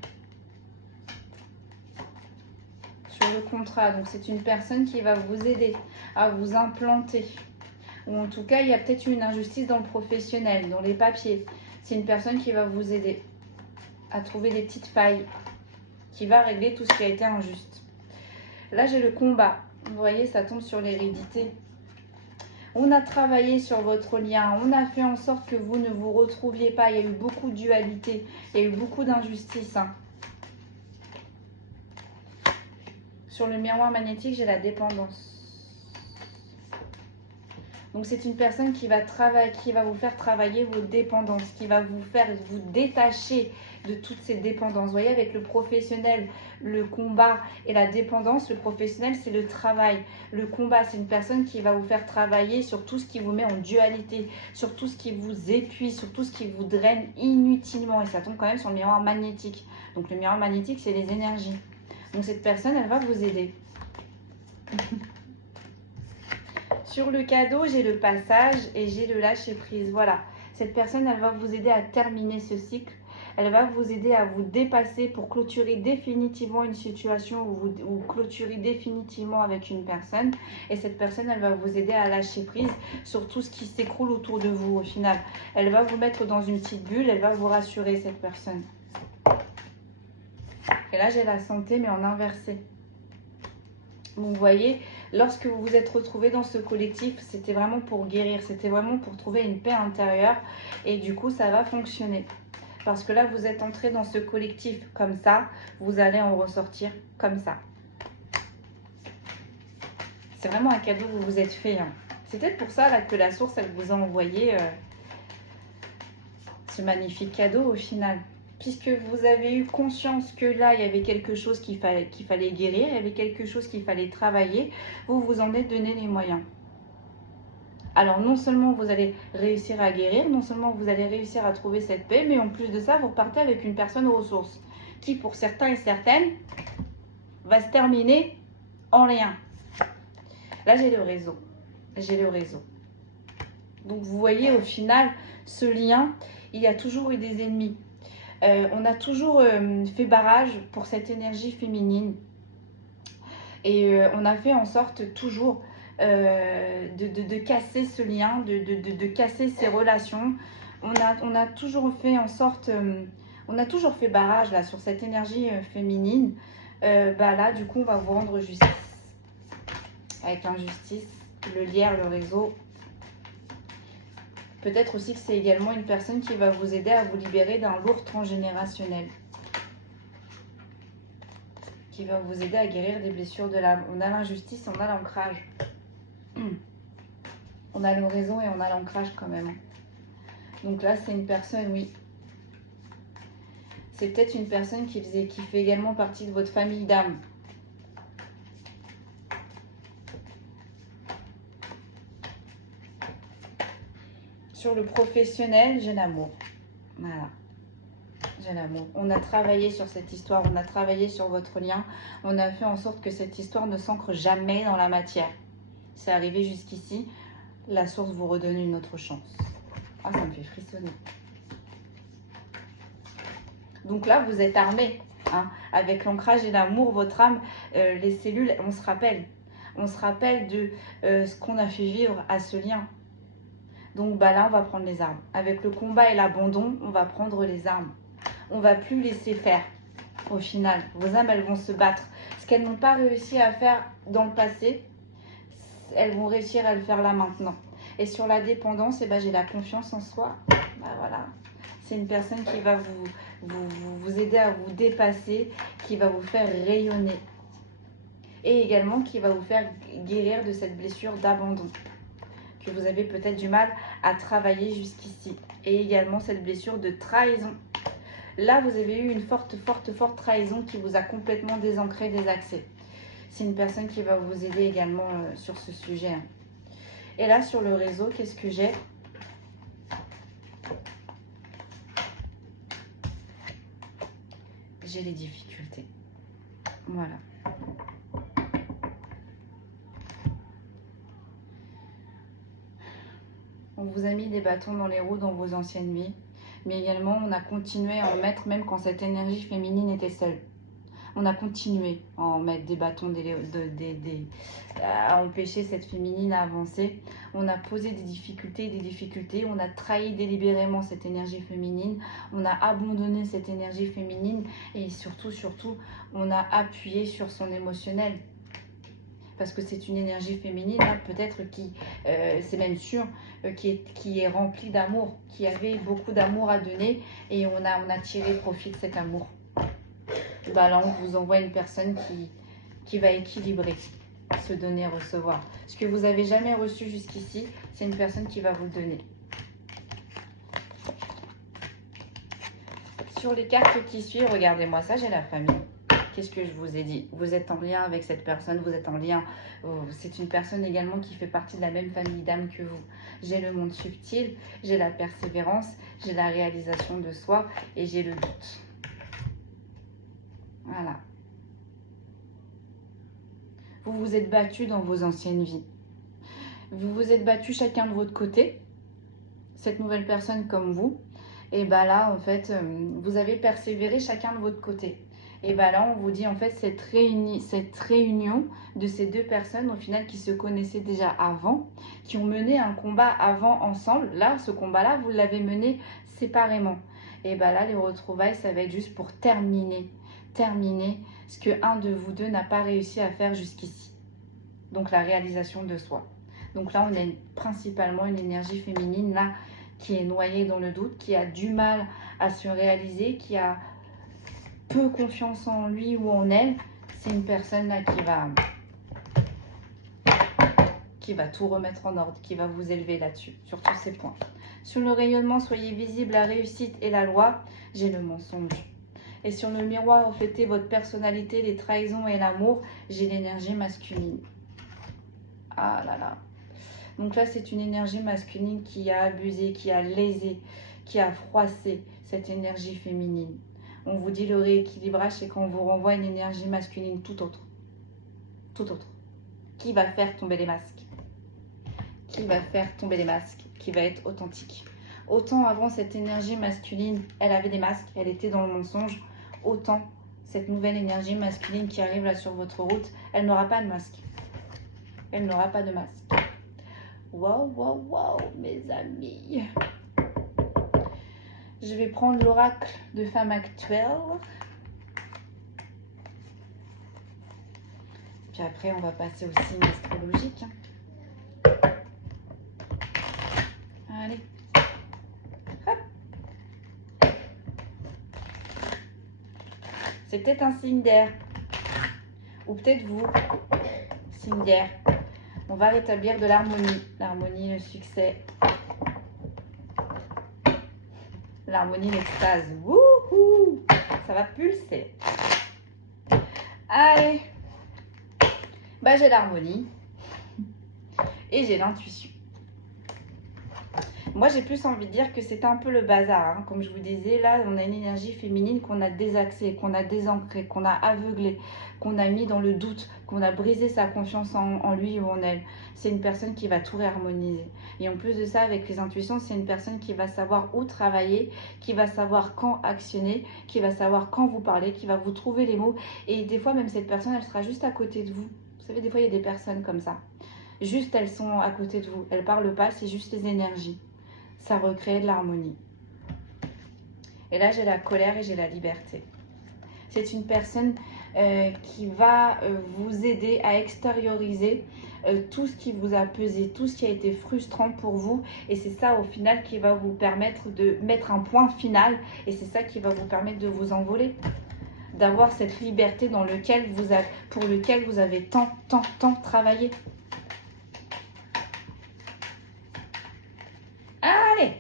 sur le contrat. Donc, c'est une personne qui va vous aider à vous implanter. Ou en tout cas, il y a peut-être une injustice dans le professionnel, dans les papiers. C'est une personne qui va vous aider à trouver des petites failles, qui va régler tout ce qui a été injuste. Là, j'ai le combat. Vous voyez, ça tombe sur l'hérédité. On a travaillé sur votre lien. On a fait en sorte que vous ne vous retrouviez pas. Il y a eu beaucoup de dualité. Il y a eu beaucoup d'injustice. Sur le miroir magnétique, j'ai la dépendance. Donc, c'est une personne qui va vous faire travailler vos dépendances, qui va vous faire vous détacher de toutes ces dépendances. Vous voyez, avec le professionnel, le combat et la dépendance, le professionnel, c'est le travail. Le combat, c'est une personne qui va vous faire travailler sur tout ce qui vous met en dualité, sur tout ce qui vous épuise, sur tout ce qui vous draine inutilement. Et ça tombe quand même sur le miroir magnétique. Donc, le miroir magnétique, c'est les énergies. Donc, cette personne, elle va vous aider. Sur le cadeau, j'ai le passage et j'ai le lâcher prise. Voilà, cette personne, elle va vous aider à terminer ce cycle. Elle va vous aider à vous dépasser pour clôturer définitivement une situation ou clôturer définitivement avec une personne. Et cette personne, elle va vous aider à lâcher prise sur tout ce qui s'écroule autour de vous au final. Elle va vous mettre dans une petite bulle, elle va vous rassurer, cette personne. Et là, j'ai la santé, mais en inversé. Vous voyez, lorsque vous vous êtes retrouvé dans ce collectif, c'était vraiment pour guérir, c'était vraiment pour trouver une paix intérieure. Et du coup, ça va fonctionner. Parce que là, vous êtes entré dans ce collectif comme ça, vous allez en ressortir comme ça. C'est vraiment un cadeau que vous vous êtes fait. C'est peut-être pour ça là, que la source, elle vous a envoyé ce magnifique cadeau au final. Puisque vous avez eu conscience que là, il y avait quelque chose qu'il fallait guérir, il y avait quelque chose qu'il fallait travailler, vous vous en êtes donné les moyens. Alors non seulement vous allez réussir à guérir, non seulement vous allez réussir à trouver cette paix, mais en plus de ça, vous repartez avec une personne ressource qui, pour certains et certaines, va se terminer en lien. Là, j'ai le réseau. J'ai le réseau. Donc, vous voyez, au final, ce lien, il y a toujours eu des ennemis. On a toujours fait barrage pour cette énergie féminine. Et on a fait en sorte toujours de casser ce lien, de casser ces relations. On a toujours fait en sorte... on a toujours fait barrage là, sur cette énergie féminine. Là, du coup, on va vous rendre justice. Avec l'injustice, le lierre, le réseau. Peut-être aussi que c'est également une personne qui va vous aider à vous libérer d'un lourd transgénérationnel. Qui va vous aider à guérir des blessures de l'âme. On a l'injustice, on a l'ancrage. On a le réseau et on a l'ancrage quand même. Donc là, c'est une personne, oui. C'est peut-être une personne qui fait également partie de votre famille d'âme. Sur le professionnel, j'ai l'amour. Voilà. J'ai l'amour. On a travaillé sur cette histoire, on a travaillé sur votre lien. On a fait en sorte que cette histoire ne s'ancre jamais dans la matière. C'est arrivé jusqu'ici. La source vous redonne une autre chance. Ah, ça me fait frissonner. Donc là, vous êtes armé. Hein, avec l'ancrage et l'amour, votre âme, les cellules, on se rappelle. On se rappelle de ce qu'on a fait vivre à ce lien. Donc là, on va prendre les armes. Avec le combat et l'abandon, on va prendre les armes. On ne va plus laisser faire. Au final, vos âmes, elles vont se battre. Ce qu'elles n'ont pas réussi à faire dans le passé, elles vont réussir à le faire là maintenant. Et sur la dépendance, j'ai la confiance en soi. Voilà. C'est une personne qui va vous aider à vous dépasser, qui va vous faire rayonner. Et également qui va vous faire guérir de cette blessure d'abandon que vous avez peut-être du mal à travailler jusqu'ici. Et également cette blessure de trahison. Là, vous avez eu une forte trahison qui vous a complètement désancré, désaxé. C'est une personne qui va vous aider également sur ce sujet. Et là, sur le réseau, qu'est-ce que j'ai ? J'ai les difficultés. Voilà. On vous a mis des bâtons dans les roues dans vos anciennes vies. Mais également, on a continué à en mettre même quand cette énergie féminine était seule. On a continué à en mettre des bâtons, à empêcher cette féminine à avancer. On a posé des difficultés. On a trahi délibérément cette énergie féminine. On a abandonné cette énergie féminine. Et surtout, on a appuyé sur son émotionnel. Parce que c'est une énergie féminine, hein, peut-être qui, c'est même sûr, qui est remplie d'amour, qui avait beaucoup d'amour à donner et on a tiré profit de cet amour. Là, on vous envoie une personne qui va équilibrer, se donner, recevoir. Ce que vous n'avez jamais reçu jusqu'ici, c'est une personne qui va vous le donner. Sur les cartes qui suivent, regardez-moi ça, j'ai la famille. Qu'est-ce que je vous ai dit? Vous êtes en lien avec cette personne, vous êtes en lien. C'est une personne également qui fait partie de la même famille d'âme que vous. J'ai le monde subtil, j'ai la persévérance, j'ai la réalisation de soi et j'ai le doute. Voilà. Vous vous êtes battus dans vos anciennes vies. Vous vous êtes battus chacun de votre côté. Cette nouvelle personne comme vous. Et là, en fait, vous avez persévéré chacun de votre côté. Et là, on vous dit en fait cette réunion de ces deux personnes au final qui se connaissaient déjà avant, qui ont mené un combat avant ensemble. Là, ce combat-là, vous l'avez mené séparément. Et là, les retrouvailles, ça va être juste pour terminer ce que un de vous deux n'a pas réussi à faire jusqu'ici. Donc la réalisation de soi. Donc là, on a principalement une énergie féminine là qui est noyée dans le doute, qui a du mal à se réaliser, qui a peu confiance en lui ou en elle. C'est une personne là qui va tout remettre en ordre, qui va vous élever là-dessus, sur tous ces points. Sur le rayonnement, soyez visible, la réussite et la loi, j'ai le mensonge. Et sur le miroir, reflétez votre personnalité, les trahisons et l'amour, j'ai l'énergie masculine. Ah là là. Donc là, c'est une énergie masculine qui a abusé, qui a lésé, qui a froissé cette énergie féminine. On vous dit le rééquilibrage, c'est quand on vous renvoie une énergie masculine tout autre. Tout autre. Qui va faire tomber les masques? Qui va faire tomber les masques? Qui va être authentique? Autant avant, cette énergie masculine, elle avait des masques, elle était dans le mensonge. Autant, cette nouvelle énergie masculine qui arrive là sur votre route, elle n'aura pas de masque. Elle n'aura pas de masque. Waouh, waouh, waouh, mes amis. Je vais prendre l'oracle de femme actuelle. Puis après, on va passer au signe astrologique. Allez. Hop. C'est peut-être un signe d'air. Ou peut-être vous, signe d'air. On va rétablir de l'harmonie. L'harmonie, le succès. L'harmonie, l'extase. Wouhou! Ça va pulser. Allez. Bah, j'ai l'harmonie. Et j'ai l'intuition. Moi, j'ai plus envie de dire que c'est un peu le bazar. Hein. Comme je vous disais, là, on a une énergie féminine qu'on a désaxée, qu'on a désancrée, qu'on a aveuglée, qu'on a mis dans le doute, qu'on a brisé sa confiance en lui ou en elle. C'est une personne qui va tout réharmoniser. Et en plus de ça, avec les intuitions, c'est une personne qui va savoir où travailler, qui va savoir quand actionner, qui va savoir quand vous parler, qui va vous trouver les mots. Et des fois, même cette personne, elle sera juste à côté de vous. Vous savez, des fois, il y a des personnes comme ça. Juste, elles sont à côté de vous. Elles ne parlent pas, c'est juste les énergies. Ça recrée de l'harmonie. Et là, j'ai la colère et j'ai la liberté. C'est une personne qui va vous aider à extérioriser tout ce qui vous a pesé, tout ce qui a été frustrant pour vous. Et c'est ça, au final, qui va vous permettre de mettre un point final. Et c'est ça qui va vous permettre de vous envoler. D'avoir cette liberté dans lequel pour lequel vous avez tant travaillé. Allez,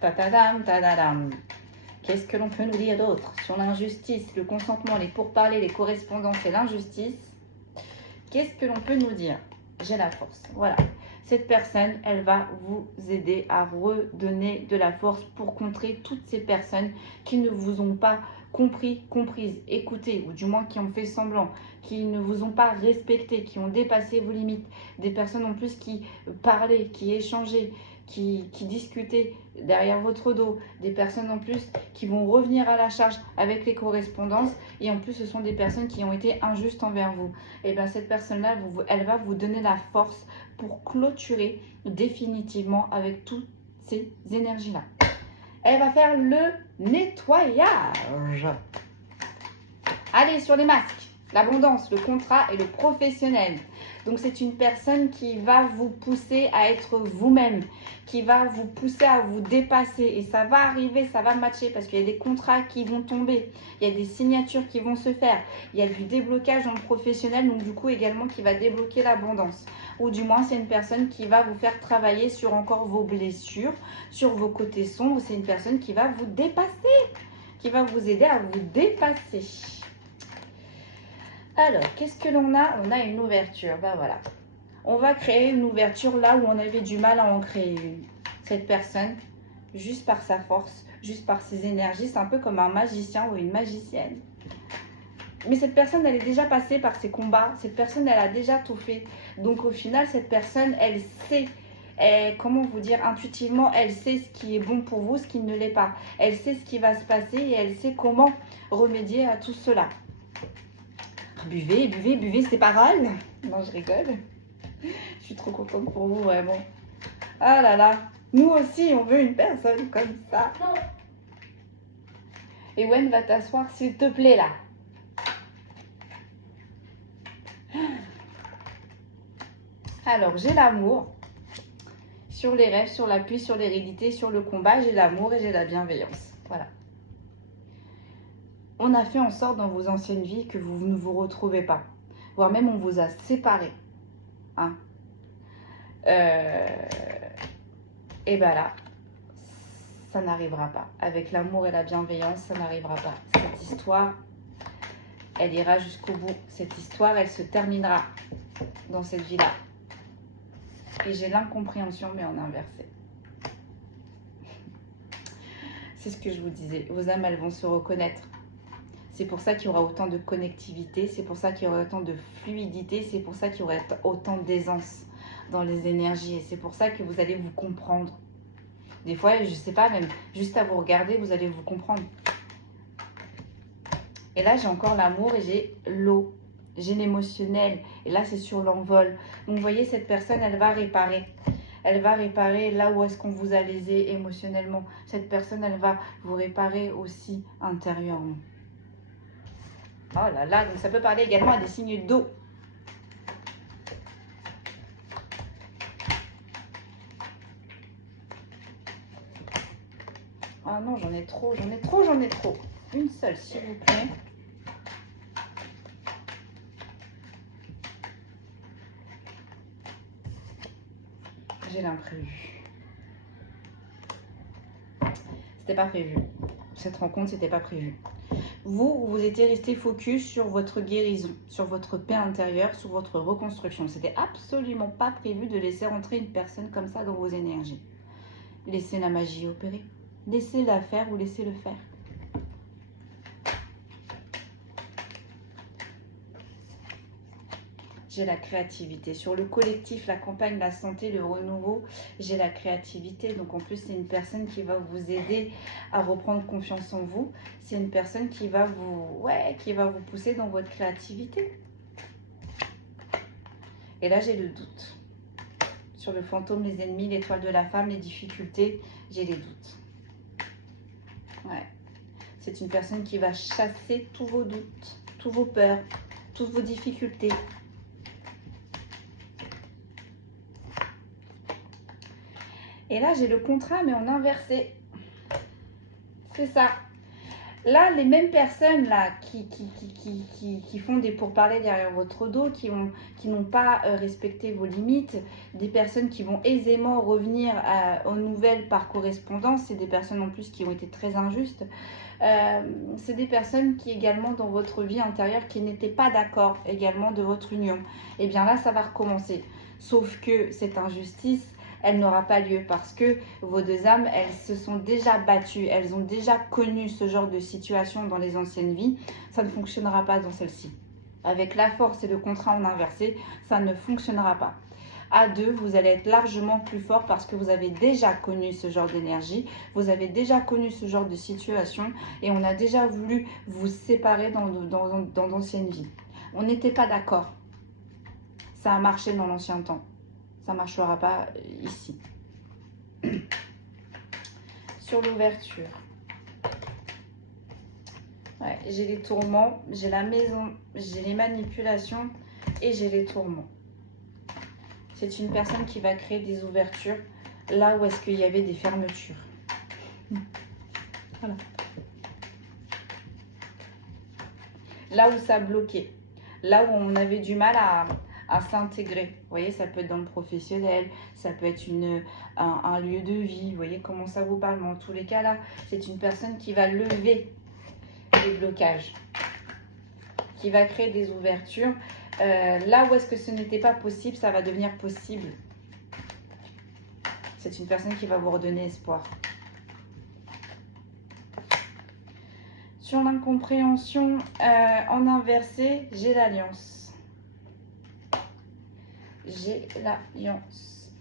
tatadam, tadadam. Qu'est-ce que l'on peut nous dire d'autre sur l'injustice, le consentement, les pourparlers, les correspondances et l'injustice? Qu'est-ce que l'on peut nous dire? J'ai la force. Voilà. Cette personne, elle va vous aider à redonner de la force pour contrer toutes ces personnes qui ne vous ont pas compris, comprises, écoutées, ou du moins qui ont fait semblant, qui ne vous ont pas respecté, qui ont dépassé vos limites. Des personnes en plus qui parlaient, qui échangeaient, qui discutaient derrière votre dos, des personnes en plus qui vont revenir à la charge avec les correspondances, et en plus ce sont des personnes qui ont été injustes envers vous. Et bien cette personne-là, elle va vous donner la force pour clôturer définitivement avec toutes ces énergies-là. Elle va faire le nettoyage. Allez, sur les masques, l'abondance, le contrat et le professionnel. Donc c'est une personne qui va vous pousser à être vous-même, qui va vous pousser à vous dépasser. Et ça va arriver, ça va matcher parce qu'il y a des contrats qui vont tomber, il y a des signatures qui vont se faire, il y a du déblocage dans le professionnel, donc du coup également qui va débloquer l'abondance. Ou du moins c'est une personne qui va vous faire travailler sur encore vos blessures, sur vos côtés sombres. C'est une personne qui va vous dépasser, qui va vous aider à vous dépasser. Alors, qu'est-ce que l'on a? On a une ouverture, ben voilà. On va créer une ouverture là où on avait du mal à en créer une. Cette personne, juste par sa force, juste par ses énergies, c'est un peu comme un magicien ou une magicienne. Mais cette personne, elle est déjà passée par ses combats. Cette personne, elle a déjà tout fait. Donc au final, cette personne, elle sait, comment vous dire, intuitivement, elle sait ce qui est bon pour vous, ce qui ne l'est pas. Elle sait ce qui va se passer et elle sait comment remédier à tout cela. Buvez, buvez, buvez ces paroles. Non, je rigole. Je suis trop contente pour vous, vraiment. Ah là là. Nous aussi, on veut une personne comme ça. Et Wen va t'asseoir, s'il te plaît, là. Alors, j'ai l'amour. Sur les rêves, sur l'appui, sur l'hérédité, sur le combat, j'ai l'amour et j'ai la bienveillance. Voilà. On a fait en sorte dans vos anciennes vies que vous ne vous retrouvez pas. Voire même on vous a séparés. Hein. Et bien là, ça n'arrivera pas. Avec l'amour et la bienveillance, ça n'arrivera pas. Cette histoire, elle ira jusqu'au bout. Cette histoire, elle se terminera dans cette vie-là. Et j'ai l'incompréhension, mais en inversé. C'est ce que je vous disais. Vos âmes, elles vont se reconnaître. C'est pour ça qu'il y aura autant de connectivité. C'est pour ça qu'il y aura autant de fluidité. C'est pour ça qu'il y aura autant d'aisance dans les énergies. Et c'est pour ça que vous allez vous comprendre. Des fois, je ne sais pas, même juste à vous regarder, vous allez vous comprendre. Et là, j'ai encore l'amour et j'ai l'eau. J'ai l'émotionnel. Et là, c'est sur l'envol. Donc, vous voyez, cette personne, elle va réparer. Elle va réparer là où est-ce qu'on vous a lésé émotionnellement. Cette personne, elle va vous réparer aussi intérieurement. Oh là là, donc ça peut parler également à des signes d'eau. Ah non, j'en ai trop, j'en ai trop, j'en ai trop. Une seule, s'il vous plaît. J'ai l'imprévu. C'était pas prévu. Cette rencontre, c'était pas prévu. Vous étiez resté focus sur votre guérison, sur votre paix intérieure, sur votre reconstruction. C'était absolument pas prévu de laisser rentrer une personne comme ça dans vos énergies. Laissez la magie opérer. Laissez-la faire ou laissez-le faire. J'ai la créativité. Sur le collectif, la campagne, la santé, le renouveau, j'ai la créativité. Donc en plus, c'est une personne qui va vous aider à reprendre confiance en vous. C'est une personne qui va vous pousser dans votre créativité. Et là, j'ai le doute. Sur le fantôme, les ennemis, l'étoile de la femme, les difficultés, j'ai les doutes. Ouais. C'est une personne qui va chasser tous vos doutes, tous vos peurs, toutes vos difficultés. Et là, j'ai le contrat, mais en inversé. C'est ça. Là, les mêmes personnes là, qui font des pourparlers derrière votre dos, qui n'ont pas respecté vos limites, des personnes qui vont aisément revenir aux nouvelles par correspondance, c'est des personnes en plus qui ont été très injustes. C'est des personnes qui également dans votre vie intérieure qui n'étaient pas d'accord également de votre union. Et bien là, ça va recommencer. Sauf que cette injustice, elle n'aura pas lieu parce que vos deux âmes, elles se sont déjà battues, elles ont déjà connu ce genre de situation dans les anciennes vies. Ça ne fonctionnera pas dans celle-ci. Avec la force et le contrat en inversé, ça ne fonctionnera pas. À deux, vous allez être largement plus fort parce que vous avez déjà connu ce genre d'énergie, vous avez déjà connu ce genre de situation et on a déjà voulu vous séparer dans d'anciennes vies. On n'était pas d'accord. Ça a marché dans l'ancien temps. Ça ne marchera pas ici. Sur l'ouverture. Ouais, j'ai les tourments, j'ai la maison, j'ai les manipulations et j'ai les tourments. C'est une personne qui va créer des ouvertures là où est-ce qu'il y avait des fermetures. Voilà. Là où ça bloquait. Là où on avait du mal à s'intégrer. Vous voyez, ça peut être dans le professionnel, ça peut être un lieu de vie. Vous voyez comment ça vous parle. Mais en tous les cas, là, c'est une personne qui va lever les blocages, qui va créer des ouvertures. Là où est-ce que ce n'était pas possible, ça va devenir possible. C'est une personne qui va vous redonner espoir. Sur l'incompréhension en inversé, j'ai l'alliance. J'ai l'alliance.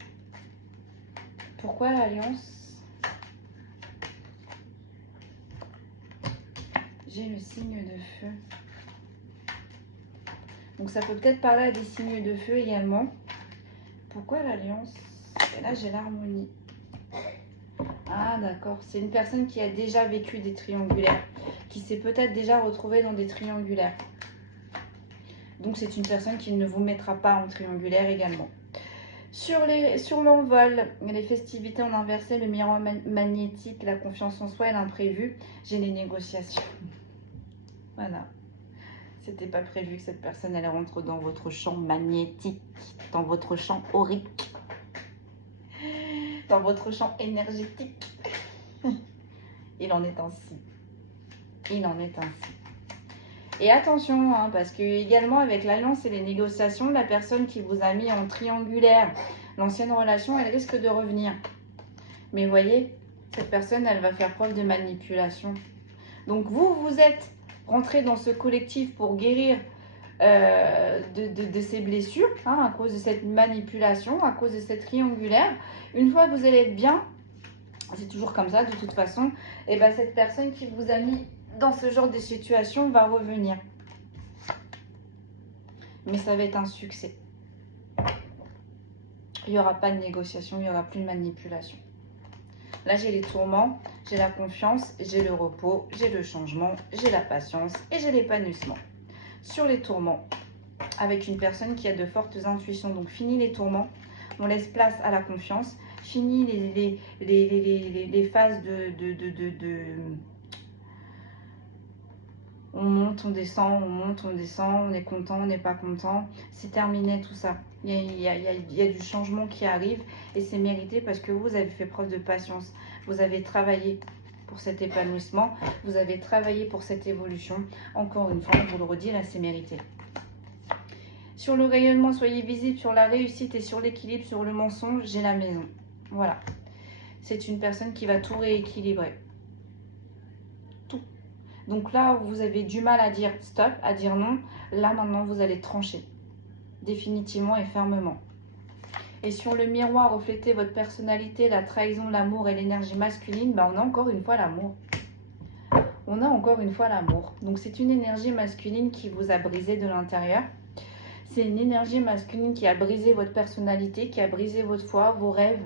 Pourquoi l'alliance? J'ai le signe de feu. Donc ça peut peut-être parler à des signes de feu également. Pourquoi l'alliance? Et là, j'ai l'harmonie. Ah d'accord, c'est une personne qui a déjà vécu des triangulaires, qui s'est peut-être déjà retrouvée dans des triangulaires. Donc c'est une personne qui ne vous mettra pas en triangulaire également. Sur l'envol, les festivités en inversé, le miroir magnétique, la confiance en soi et l'imprévu, j'ai les négociations. Voilà. C'était pas prévu que cette personne elle rentre dans votre champ magnétique, dans votre champ aurique, dans votre champ énergétique. Il en est ainsi. Il en est ainsi. Et attention, hein, parce que également avec l'alliance et les négociations, la personne qui vous a mis en triangulaire L'ancienne relation, elle risque de revenir. Mais voyez, cette personne, elle va faire preuve de manipulation. Donc vous, vous êtes rentré dans ce collectif pour guérir de ces blessures, hein, à cause de cette manipulation, à cause de cette triangulaire. Une fois que vous allez être bien, c'est toujours comme ça de toute façon, et ben cette personne qui vous a mis dans ce genre de situation va revenir. Mais ça va être un succès. Il n'y aura pas de négociation, il n'y aura plus de manipulation. Là, j'ai les tourments, j'ai la confiance, j'ai le repos, j'ai le changement, j'ai la patience et j'ai l'épanouissement. Sur les tourments, avec une personne qui a de fortes intuitions, donc fini les tourments, on laisse place à la confiance, fini les phases on monte, on descend, on monte, on descend, on est content, on n'est pas content. C'est terminé tout ça. Il y a du changement qui arrive et c'est mérité parce que vous avez fait preuve de patience. Vous avez travaillé pour cet épanouissement, vous avez travaillé pour cette évolution. Encore une fois, je vous le redis, là c'est mérité. Sur le rayonnement, soyez visible sur la réussite et sur l'équilibre, sur le mensonge, j'ai la maison. Voilà. C'est une personne qui va tout rééquilibrer. Donc là où vous avez du mal à dire stop, à dire non, là maintenant vous allez trancher. Définitivement et fermement. Et sur le miroir, reflétez votre personnalité, la trahison, l'amour et l'énergie masculine, on a encore une fois l'amour. On a encore une fois l'amour. Donc c'est une énergie masculine qui vous a brisé de l'intérieur. C'est une énergie masculine qui a brisé votre personnalité, qui a brisé votre foi, vos rêves.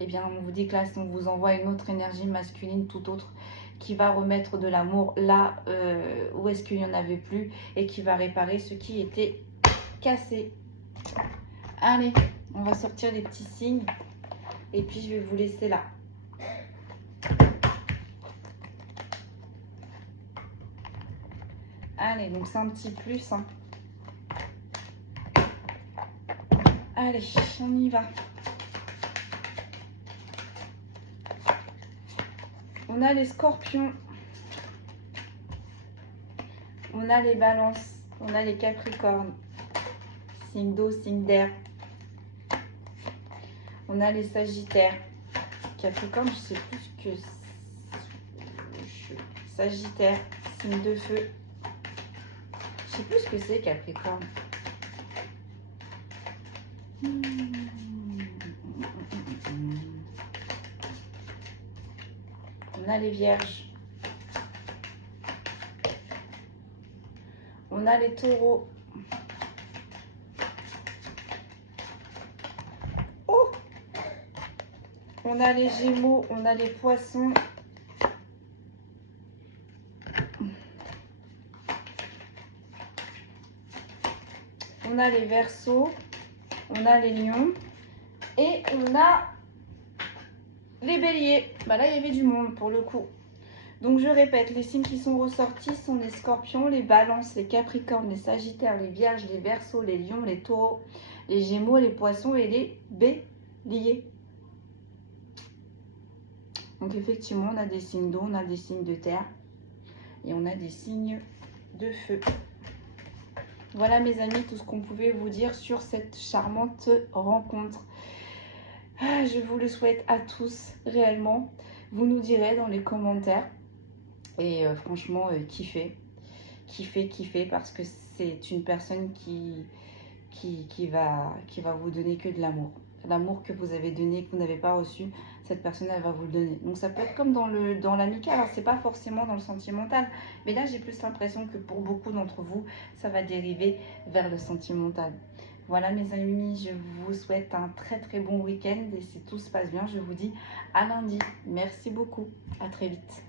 Eh bien on vous dit que là, on vous envoie une autre énergie masculine tout autre, qui va remettre de l'amour là où est-ce qu'il n'y en avait plus et qui va réparer ce qui était cassé. Allez, on va sortir les petits signes et puis je vais vous laisser là. Allez, donc c'est un petit plus. Hein. Allez, on y va. On a les scorpions, on a les balances, on a les capricornes, signe d'eau, signe d'air. On a les sagittaires. Capricorne, je sais plus ce que c'est. Sagittaire, signe de feu. Je sais plus ce que c'est Capricorne. On a les vierges. On a les taureaux. Oh! On a les gémeaux, on a les poissons. On a les verseaux. On a les lions. Et on a les béliers. Là, il y avait du monde pour le coup. Donc, je répète, les signes qui sont ressortis sont les scorpions, les balances, les capricornes, les sagittaires, les vierges, les verseaux, les lions, les taureaux, les gémeaux, les poissons et les béliers. Donc, effectivement, on a des signes d'eau, on a des signes de terre et on a des signes de feu. Voilà, mes amis, tout ce qu'on pouvait vous dire sur cette charmante rencontre. Je vous le souhaite à tous, réellement. Vous nous direz dans les commentaires. Et franchement, kiffez, parce que c'est une personne qui va vous donner que de l'amour. L'amour que vous avez donné, que vous n'avez pas reçu, cette personne, elle va vous le donner. Donc ça peut être comme dans l'amical, alors c'est pas forcément dans le sentimental. Mais là, j'ai plus l'impression que pour beaucoup d'entre vous, ça va dériver vers le sentimental. Voilà mes amis, je vous souhaite un très très bon week-end et si tout se passe bien, je vous dis à lundi. Merci beaucoup, à très vite.